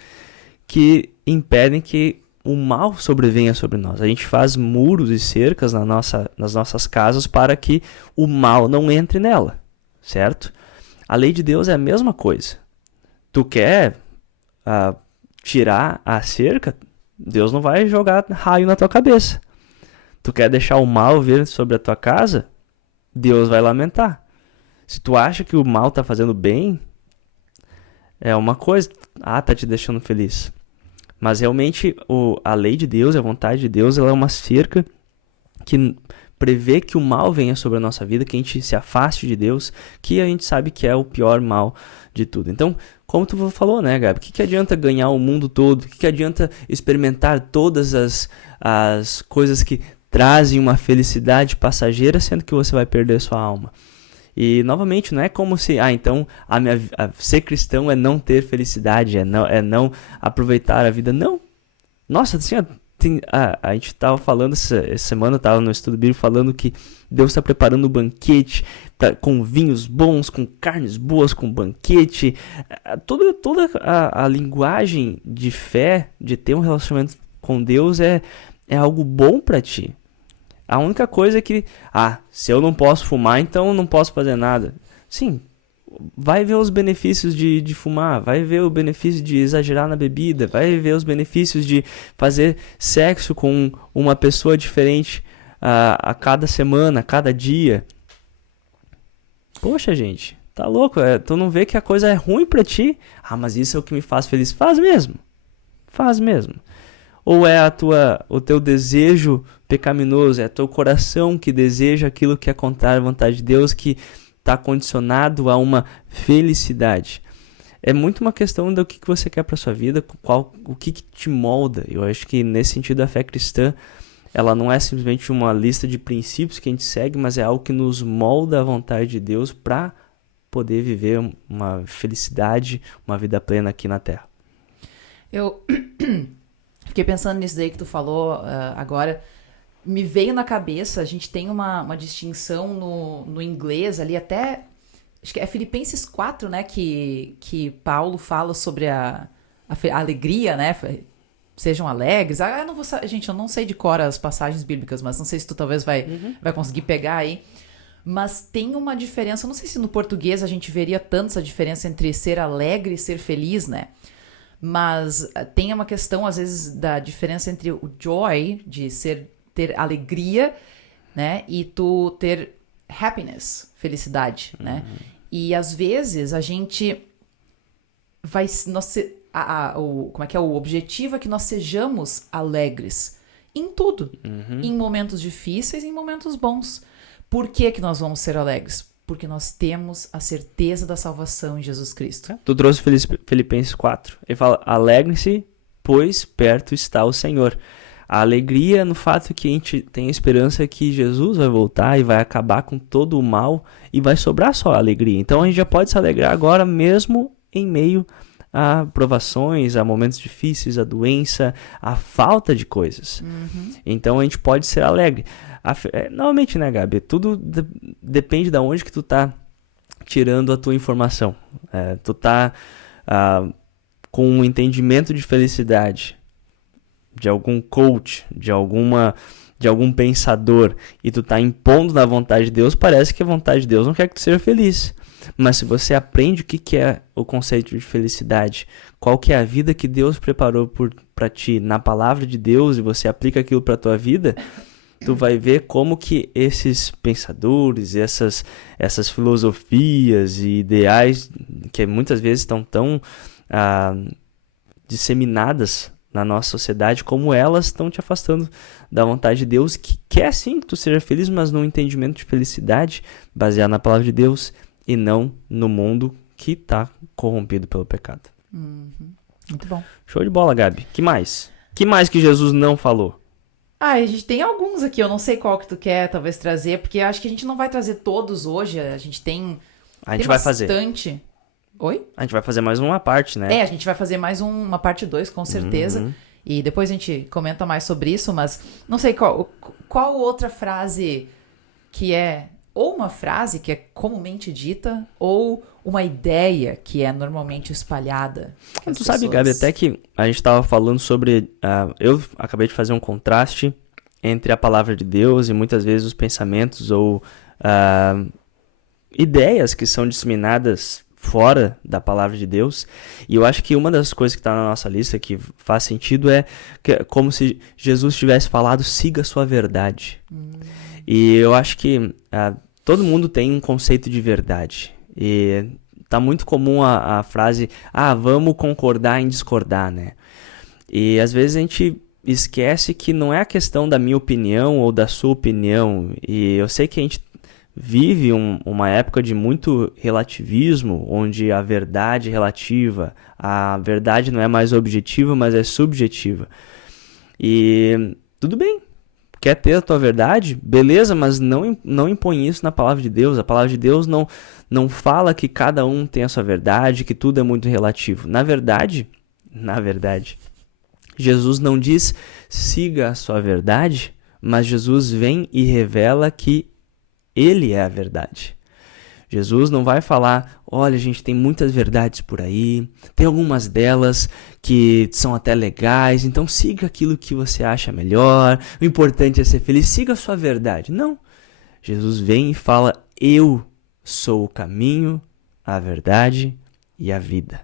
que impedem que o mal sobrevenha sobre nós. A gente faz muros e cercas nas nossas casas para que o mal não entre nela, certo? A lei de Deus é a mesma coisa. Tu quer tirar a cerca, Deus não vai jogar raio na tua cabeça. Tu quer deixar o mal vir sobre a tua casa, Deus vai lamentar. Se tu acha que o mal tá fazendo bem, é uma coisa, tá te deixando feliz. Mas realmente a lei de Deus, a vontade de Deus, ela é uma cerca que prevê que o mal venha sobre a nossa vida, que a gente se afaste de Deus, que a gente sabe que é o pior mal de tudo. Então, como tu falou, né, Gabi? O que adianta ganhar o mundo todo? O que adianta experimentar todas as coisas que trazem uma felicidade passageira, sendo que você vai perder sua alma. E, novamente, não é como se, então, ser cristão é não ter felicidade, é não aproveitar a vida. Não. Nossa, assim, a gente estava falando, essa semana eu estava no estudo bíblico falando que Deus está preparando um banquete com vinhos bons, com carnes boas, com banquete. Toda a linguagem de fé, de ter um relacionamento com Deus é algo bom para ti. A única coisa é que, se eu não posso fumar, então eu não posso fazer nada. Sim, vai ver os benefícios de fumar, vai ver o benefício de exagerar na bebida, vai ver os benefícios de fazer sexo com uma pessoa diferente a cada semana, a cada dia. Poxa, gente, tá louco? Tu não vê que a coisa é ruim pra ti? Mas isso é o que me faz feliz. Faz mesmo. Faz mesmo. Ou é o teu desejo pecaminoso, é teu coração que deseja aquilo que é contrário à vontade de Deus, que está condicionado a uma felicidade. É muito uma questão do que você quer para sua vida, o que te molda. Eu acho que nesse sentido a fé cristã, ela não é simplesmente uma lista de princípios que a gente segue, mas é algo que nos molda à vontade de Deus para poder viver uma felicidade, uma vida plena aqui na Terra. Eu fiquei pensando nisso daí que tu falou agora. Me veio na cabeça, a gente tem uma distinção no inglês ali, até acho que é Filipenses 4, né, que Paulo fala sobre a alegria, né, sejam alegres. Gente, eu não sei de cor as passagens bíblicas, mas não sei se tu talvez vai conseguir pegar aí. Mas tem uma diferença, não sei se no português a gente veria tanto essa diferença entre ser alegre e ser feliz, né? Mas tem uma questão, às vezes, da diferença entre o joy, de ter alegria, né? E tu ter happiness, felicidade, né? E às vezes a gente vai... como é que é? O objetivo é que nós sejamos alegres em tudo. Em momentos difíceis e em momentos bons. Por que nós vamos ser alegres? Porque nós temos a certeza da salvação em Jesus Cristo. Tu trouxe Filipenses 4. Ele fala, alegrem-se, pois perto está o Senhor. A alegria no fato que a gente tem a esperança que Jesus vai voltar e vai acabar com todo o mal e vai sobrar só a alegria. Então a gente já pode se alegrar agora mesmo em meio a provações, a momentos difíceis, a doença, a falta de coisas. Então a gente pode ser alegre. Novamente, né, Gabi? Tudo depende de onde que tu tá tirando a tua informação. Tu tá com um entendimento de felicidade de algum coach, de algum pensador, e tu tá impondo na vontade de Deus, parece que a vontade de Deus não quer que tu seja feliz. Mas se você aprende o que é o conceito de felicidade, qual que é a vida que Deus preparou para ti na palavra de Deus, e você aplica aquilo para tua vida, tu vai ver como que esses pensadores, essas filosofias e ideais que muitas vezes estão tão disseminadas na nossa sociedade, como elas estão te afastando da vontade de Deus, que quer sim que tu seja feliz, mas num entendimento de felicidade baseado na palavra de Deus e não no mundo que está corrompido pelo pecado. Muito bom. Show de bola, Gabi. Que mais? Que mais que Jesus não falou? A gente tem alguns aqui, eu não sei qual que tu quer talvez trazer, porque eu acho que a gente não vai trazer todos hoje, a gente tem vai fazer. Bastante. Oi? A gente vai fazer mais uma parte, né? A gente vai fazer mais uma parte 2, com certeza. E depois a gente comenta mais sobre isso, mas não sei qual outra frase que é... Ou uma frase que é comumente dita, ou uma ideia que é normalmente espalhada. Tu sabe, Gabi, até que a gente estava falando sobre... eu acabei de fazer um contraste entre a palavra de Deus e muitas vezes os pensamentos ou ideias que são disseminadas fora da palavra de Deus. E eu acho que uma das coisas que está na nossa lista que faz sentido é como se Jesus tivesse falado, siga a sua verdade. E eu acho que todo mundo tem um conceito de verdade. E tá muito comum a frase, vamos concordar em discordar, né? E às vezes a gente esquece que não é a questão da minha opinião ou da sua opinião. E eu sei que a gente vive uma época de muito relativismo, onde a verdade é relativa, a verdade não é mais objetiva, mas é subjetiva. E tudo bem, quer ter a tua verdade? Beleza, mas não impõe isso na palavra de Deus. A palavra de Deus não fala que cada um tem a sua verdade, que tudo é muito relativo. Na verdade, Jesus não diz siga a sua verdade, mas Jesus vem e revela que Ele é a verdade. Jesus não vai falar, olha, gente, tem muitas verdades por aí, tem algumas delas que são até legais, então siga aquilo que você acha melhor, o importante é ser feliz, siga a sua verdade. Não. Jesus vem e fala, eu sou o caminho, a verdade e a vida.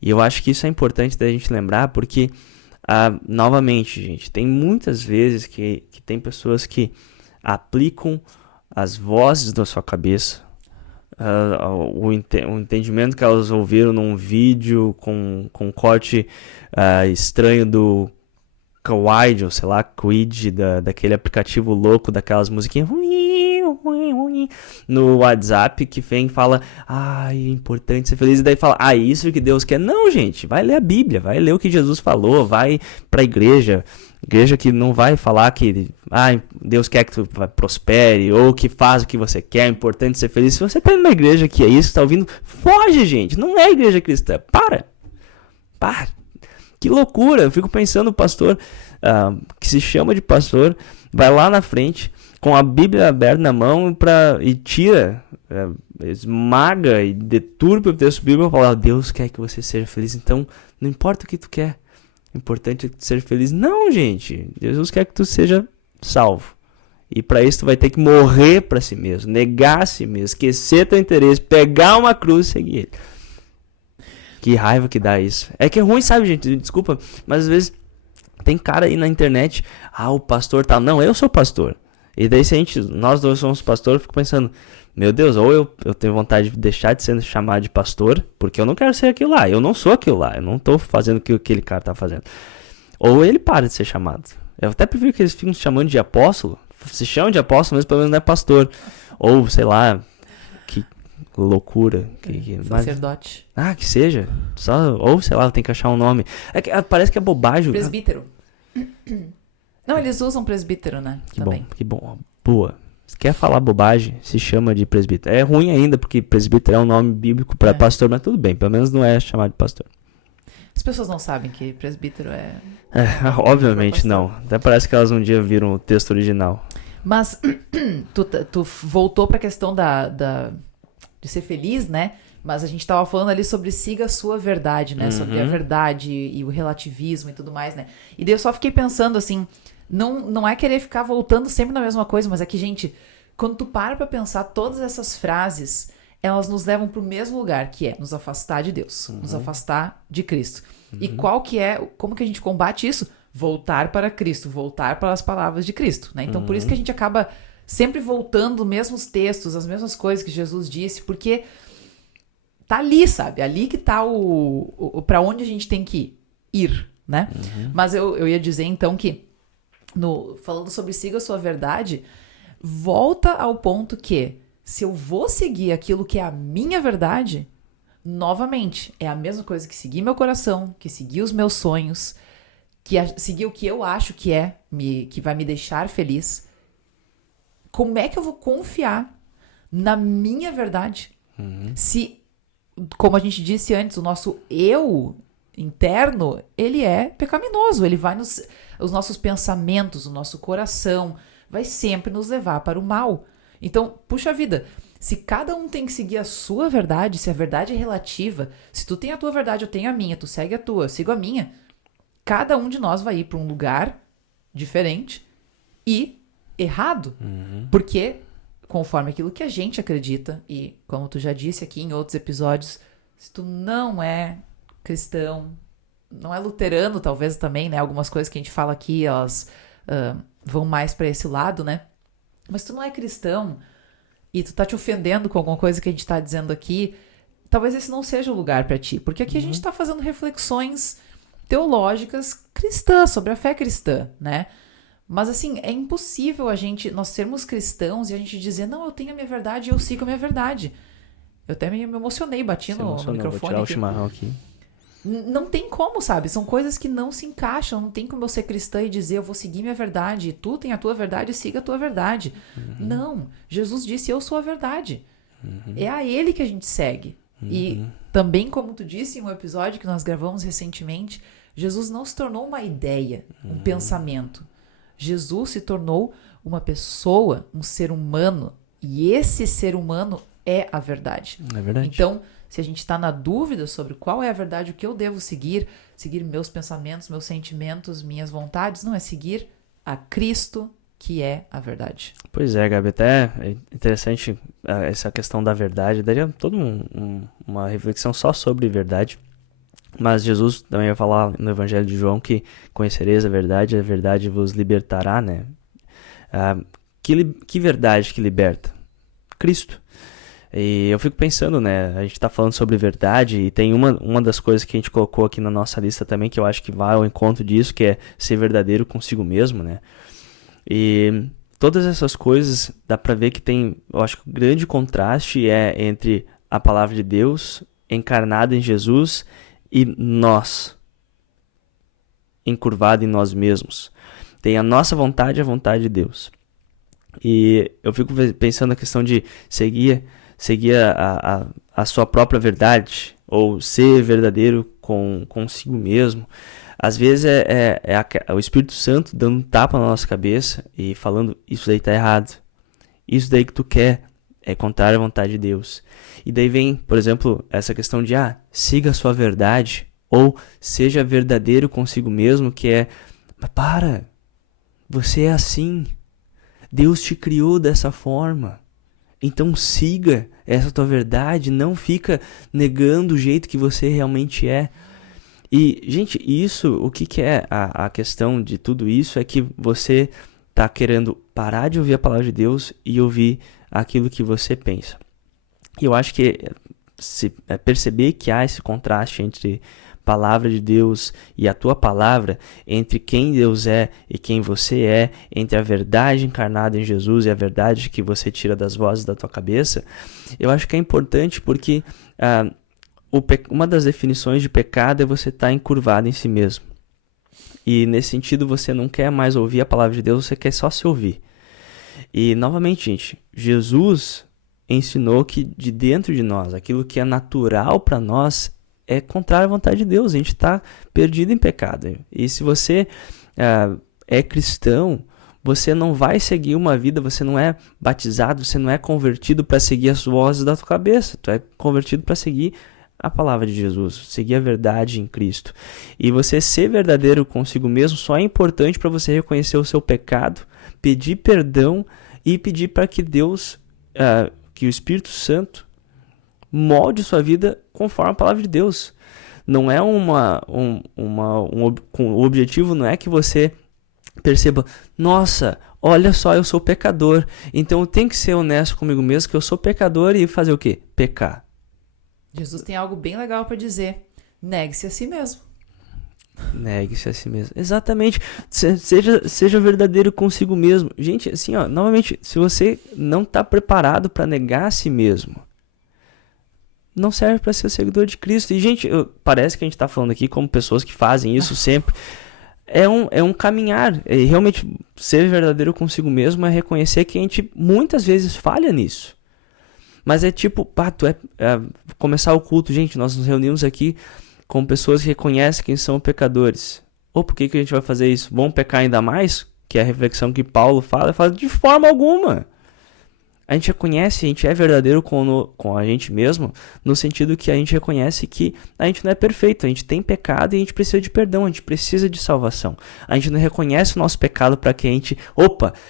E eu acho que isso é importante da gente lembrar, porque, novamente, gente, tem muitas vezes que tem pessoas que aplicam as vozes da sua cabeça, o entendimento que elas ouviram num vídeo com um corte estranho do Kawaii, ou sei lá, Quid, daquele aplicativo louco, daquelas musiquinhas no WhatsApp, que vem e fala, é importante ser feliz, e daí fala, isso que Deus quer. Não, gente, vai ler a Bíblia, vai ler o que Jesus falou, vai pra igreja que não vai falar que Deus quer que tu prospere, ou que faz o que você quer, é importante ser feliz. Se você tá indo na igreja que é isso, tá ouvindo, foge, gente, não é igreja cristã, para, que loucura. Eu fico pensando, o pastor que se chama de pastor, vai lá na frente, com a Bíblia aberta na mão e tira, esmaga e deturpa o texto bíblico e fala, Deus quer que você seja feliz, então não importa o que tu quer, o importante é que tu seja feliz. Não, gente, Jesus quer que tu seja salvo. E para isso tu vai ter que morrer para si mesmo, negar a si mesmo, esquecer teu interesse, pegar uma cruz e seguir ele. Que raiva que dá isso. É que é ruim, sabe, gente? Desculpa, mas às vezes tem cara aí na internet, o pastor tal. Não, eu sou pastor. E daí se nós dois somos pastor, eu fico pensando, meu Deus, ou eu tenho vontade de deixar de ser chamado de pastor, porque eu não quero ser aquilo lá, eu não sou aquilo lá, eu não tô fazendo o que aquele cara tá fazendo. Ou ele para de ser chamado. Eu até prefiro que eles fiquem se chamando de apóstolo, se chamam de apóstolo, mas pelo menos não é pastor. Ou, sei lá, que loucura. Sacerdote. Que seja. Ou, sei lá, tem que achar um nome. Parece que é bobagem. Presbítero. Não, eles usam presbítero, né? Que bom. Boa. Se quer falar bobagem, se chama de presbítero. É ruim ainda, porque presbítero é um nome bíblico para pastor, mas tudo bem, pelo menos não é chamado de pastor. As pessoas não sabem que presbítero obviamente não. Até parece que elas um dia viram o texto original. Mas tu voltou para a questão de ser feliz, né? Mas a gente tava falando ali sobre siga a sua verdade, né? Sobre a verdade e o relativismo e tudo mais, né? E daí eu só fiquei pensando assim, não é querer ficar voltando sempre na mesma coisa, mas é que, gente, quando tu para pra pensar, todas essas frases, elas nos levam pro mesmo lugar, que é nos afastar de Deus, nos afastar de Cristo. E como que a gente combate isso? Voltar para Cristo, voltar para as palavras de Cristo, né? Então, por isso que a gente acaba sempre voltando os mesmos textos, as mesmas coisas que Jesus disse, porque tá ali, sabe? Ali que tá para onde a gente tem que ir, né? Mas eu ia dizer, então, que falando sobre siga a sua verdade, volta ao ponto que se eu vou seguir aquilo que é a minha verdade, novamente, é a mesma coisa que seguir meu coração, que seguir os meus sonhos, que seguir o que eu acho que vai me deixar feliz. Como é que eu vou confiar na minha verdade? Se, como a gente disse antes, o nosso eu interno, ele é pecaminoso, ele vai os nossos pensamentos, o nosso coração, vai sempre nos levar para o mal. Então, puxa vida, se cada um tem que seguir a sua verdade, se a verdade é relativa, se tu tem a tua verdade, eu tenho a minha, tu segue a tua, eu sigo a minha, cada um de nós vai ir para um lugar diferente e errado. Porque, conforme aquilo que a gente acredita, e como tu já disse aqui em outros episódios, se tu não é cristão, não é luterano talvez também, né? Algumas coisas que a gente fala aqui, elas vão mais para esse lado, né? Mas tu não é cristão e tu tá te ofendendo com alguma coisa que a gente tá dizendo aqui, talvez esse não seja o lugar para ti. Porque aqui a gente tá fazendo reflexões teológicas cristãs, sobre a fé cristã, né? Mas assim, é impossível nós sermos cristãos e a gente dizer, não, eu tenho a minha verdade e eu sigo a minha verdade. Eu até me emocionei, bati no microfone. Vou tirar o chimarrão aqui. Não tem como, sabe? São coisas que não se encaixam. Não tem como eu ser cristã e dizer eu vou seguir minha verdade. E tu tem a tua verdade, siga a tua verdade. Não. Jesus disse eu sou a verdade. É a ele que a gente segue. E também, como tu disse em um episódio que nós gravamos recentemente, Jesus não se tornou uma ideia, um pensamento. Jesus se tornou uma pessoa, um ser humano. E esse ser humano é a verdade. É verdade. Então, se a gente está na dúvida sobre qual é a verdade, o que eu devo seguir meus pensamentos, meus sentimentos, minhas vontades, não é seguir a Cristo, que é a verdade. Pois é, Gabi, até é interessante essa questão da verdade. Daria toda uma reflexão só sobre verdade. Mas Jesus também vai falar no Evangelho de João que conhecereis a verdade vos libertará, né? Que verdade que liberta? Cristo. E eu fico pensando, né, a gente tá falando sobre verdade e tem uma das coisas que a gente colocou aqui na nossa lista também, que eu acho que vai ao encontro disso, que é ser verdadeiro consigo mesmo, né? E todas essas coisas, dá pra ver que tem, eu acho que o grande contraste é entre a palavra de Deus encarnada em Jesus e nós, encurvado em nós mesmos. Tem a nossa vontade e a vontade de Deus. E eu fico pensando na questão de seguir a sua própria verdade, ou ser verdadeiro consigo mesmo. Às vezes é o Espírito Santo dando um tapa na nossa cabeça e falando, isso daí tá errado. Isso daí que tu quer é contrário à vontade de Deus. E daí vem, por exemplo, essa questão de, siga a sua verdade, ou seja verdadeiro consigo mesmo, que é, mas para, você é assim. Deus te criou dessa forma. Então siga essa tua verdade, não fica negando o jeito que você realmente é. E, gente, isso, o que é a questão de tudo isso é que você está querendo parar de ouvir a palavra de Deus e ouvir aquilo que você pensa. E eu acho que perceber que há esse contraste entre palavra de Deus e a tua palavra, entre quem Deus é e quem você é, entre a verdade encarnada em Jesus e a verdade que você tira das vozes da tua cabeça, eu acho que é importante porque uma das definições de pecado é você estar encurvado em si mesmo. E nesse sentido você não quer mais ouvir a palavra de Deus, você quer só se ouvir. E novamente, gente, Jesus ensinou que de dentro de nós, aquilo que é natural para nós é contrário à vontade de Deus. A gente está perdido em pecado. E se você é cristão, você não vai seguir uma vida, você não é batizado, você não é convertido para seguir as vozes da tua cabeça. Tu é convertido para seguir a palavra de Jesus, seguir a verdade em Cristo. E você ser verdadeiro consigo mesmo só é importante para você reconhecer o seu pecado, pedir perdão e pedir para que Deus, que o Espírito Santo molde sua vida conforme a palavra de Deus. Não é o objetivo não é que você perceba, nossa, olha só, eu sou pecador, então eu tenho que ser honesto comigo mesmo, que eu sou pecador e fazer o quê? Pecar. Jesus tem algo bem legal para dizer. Negue-se a si mesmo. Negue-se a si mesmo. Exatamente. Seja verdadeiro consigo mesmo. Gente, assim, novamente, se você não está preparado para negar a si mesmo, não serve para ser seguidor de Cristo. E, gente, parece que a gente está falando aqui como pessoas que fazem isso sempre. É um caminhar. E realmente, ser verdadeiro consigo mesmo é reconhecer que a gente muitas vezes falha nisso. Mas é tipo, começar o culto, gente, nós nos reunimos aqui com pessoas que reconhecem quem são pecadores. Ou por que a gente vai fazer isso? Vão pecar ainda mais? Que é a reflexão que Paulo fala de forma alguma. A gente reconhece, a gente é verdadeiro com a gente mesmo, no sentido que a gente reconhece que a gente não é perfeito, a gente tem pecado e a gente precisa de perdão, a gente precisa de salvação. A gente não reconhece o nosso pecado para que a gente,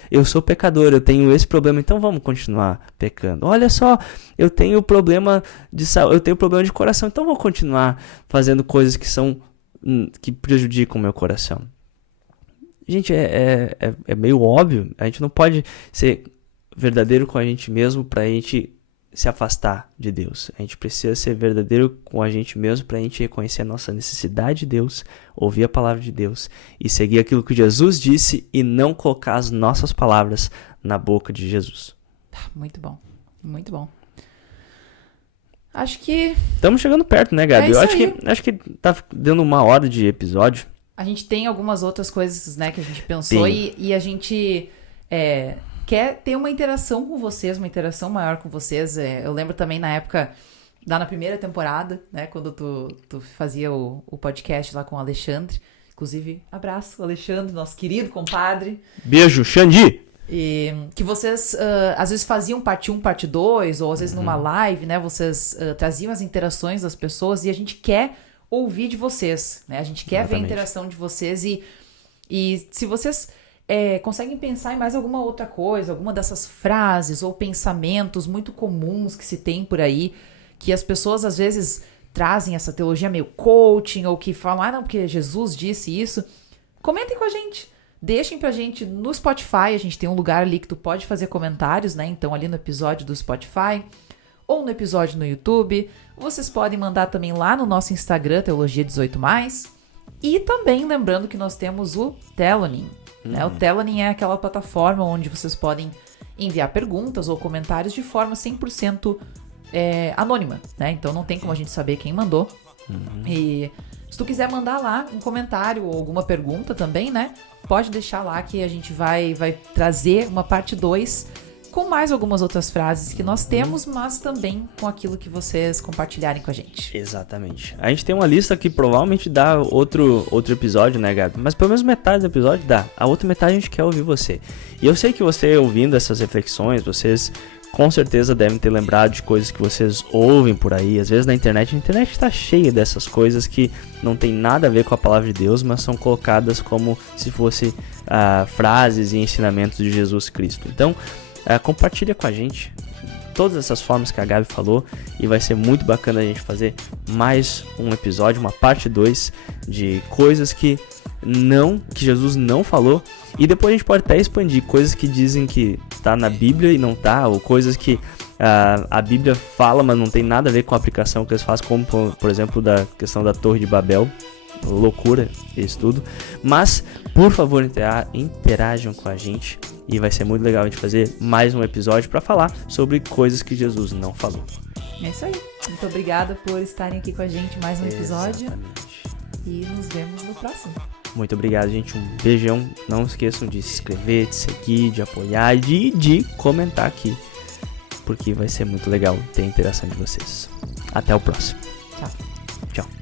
eu sou pecador, eu tenho esse problema, então vamos continuar pecando. Olha só, eu tenho problema de coração, então vou continuar fazendo coisas que prejudicam o meu coração. Gente, é meio óbvio, a gente não pode ser verdadeiro com a gente mesmo para a gente se afastar de Deus. A gente precisa ser verdadeiro com a gente mesmo para a gente reconhecer a nossa necessidade de Deus, ouvir a palavra de Deus e seguir aquilo que Jesus disse e não colocar as nossas palavras na boca de Jesus. Muito bom, muito bom. Acho que Estamos chegando perto, né, Gabi? É isso Eu aí. acho que tá dando 1 hora de episódio. a gente tem algumas outras coisas, né, que a gente pensou Tem. e a gente quer ter uma interação com vocês, uma interação maior com vocês. Eu lembro também na época, lá na primeira temporada, né, quando tu fazia o podcast lá com o Alexandre. Inclusive, abraço, Alexandre, nosso querido compadre. Beijo, Xandi! E que vocês às vezes faziam parte 1, parte 2, ou às vezes numa live, né? Vocês traziam as interações das pessoas e a gente quer ouvir de vocês, né? A gente quer ver a Exatamente. interação de vocês e se vocês conseguem pensar em mais alguma outra coisa, alguma dessas frases ou pensamentos muito comuns que se tem por aí, que as pessoas às vezes trazem essa teologia meio coaching ou que falam, não, porque Jesus disse isso, comentem com a gente. Deixem pra gente no Spotify, a gente tem um lugar ali que tu pode fazer comentários, né? Então ali no episódio do Spotify ou no episódio no YouTube. Vocês podem mandar também lá no nosso Instagram, Teologia18+. E também lembrando que nós temos o Telonym, né? O Telonym é aquela plataforma onde vocês podem enviar perguntas ou comentários de forma 100% anônima, né? Então não tem como a gente saber quem mandou. E se tu quiser mandar lá um comentário ou alguma pergunta também, né? Pode deixar lá que a gente vai trazer uma parte 2 com mais algumas outras frases que nós temos, mas também com aquilo que vocês compartilharem com a gente. Exatamente. A gente tem uma lista que provavelmente dá outro episódio, né, Gabi? Mas pelo menos metade do episódio dá. A outra metade a gente quer ouvir você. E eu sei que você, ouvindo essas reflexões, vocês com certeza devem ter lembrado de coisas que vocês ouvem por aí. Às vezes na internet, a internet está cheia dessas coisas que não tem nada a ver com a palavra de Deus, mas são colocadas como se fossem frases e ensinamentos de Jesus Cristo. Então, compartilha com a gente todas essas formas que a Gabi falou e vai ser muito bacana a gente fazer mais um episódio, uma parte 2 de coisas que Jesus não falou, e depois a gente pode até expandir coisas que dizem que tá na Bíblia e não tá, ou coisas que a Bíblia fala, mas não tem nada a ver com a aplicação que eles fazem, como por exemplo da questão da Torre de Babel. Loucura isso tudo. Mas, por favor, interajam com a gente e vai ser muito legal a gente fazer mais um episódio para falar sobre coisas que Jesus não falou. É isso aí. Muito obrigada por estarem aqui com a gente mais um episódio. Exatamente. E nos vemos no próximo. Muito obrigado, gente. Um beijão. Não esqueçam de se inscrever, de seguir, de apoiar e de comentar aqui, porque vai ser muito legal ter a interação de vocês. Até o próximo. Tchau. Tchau.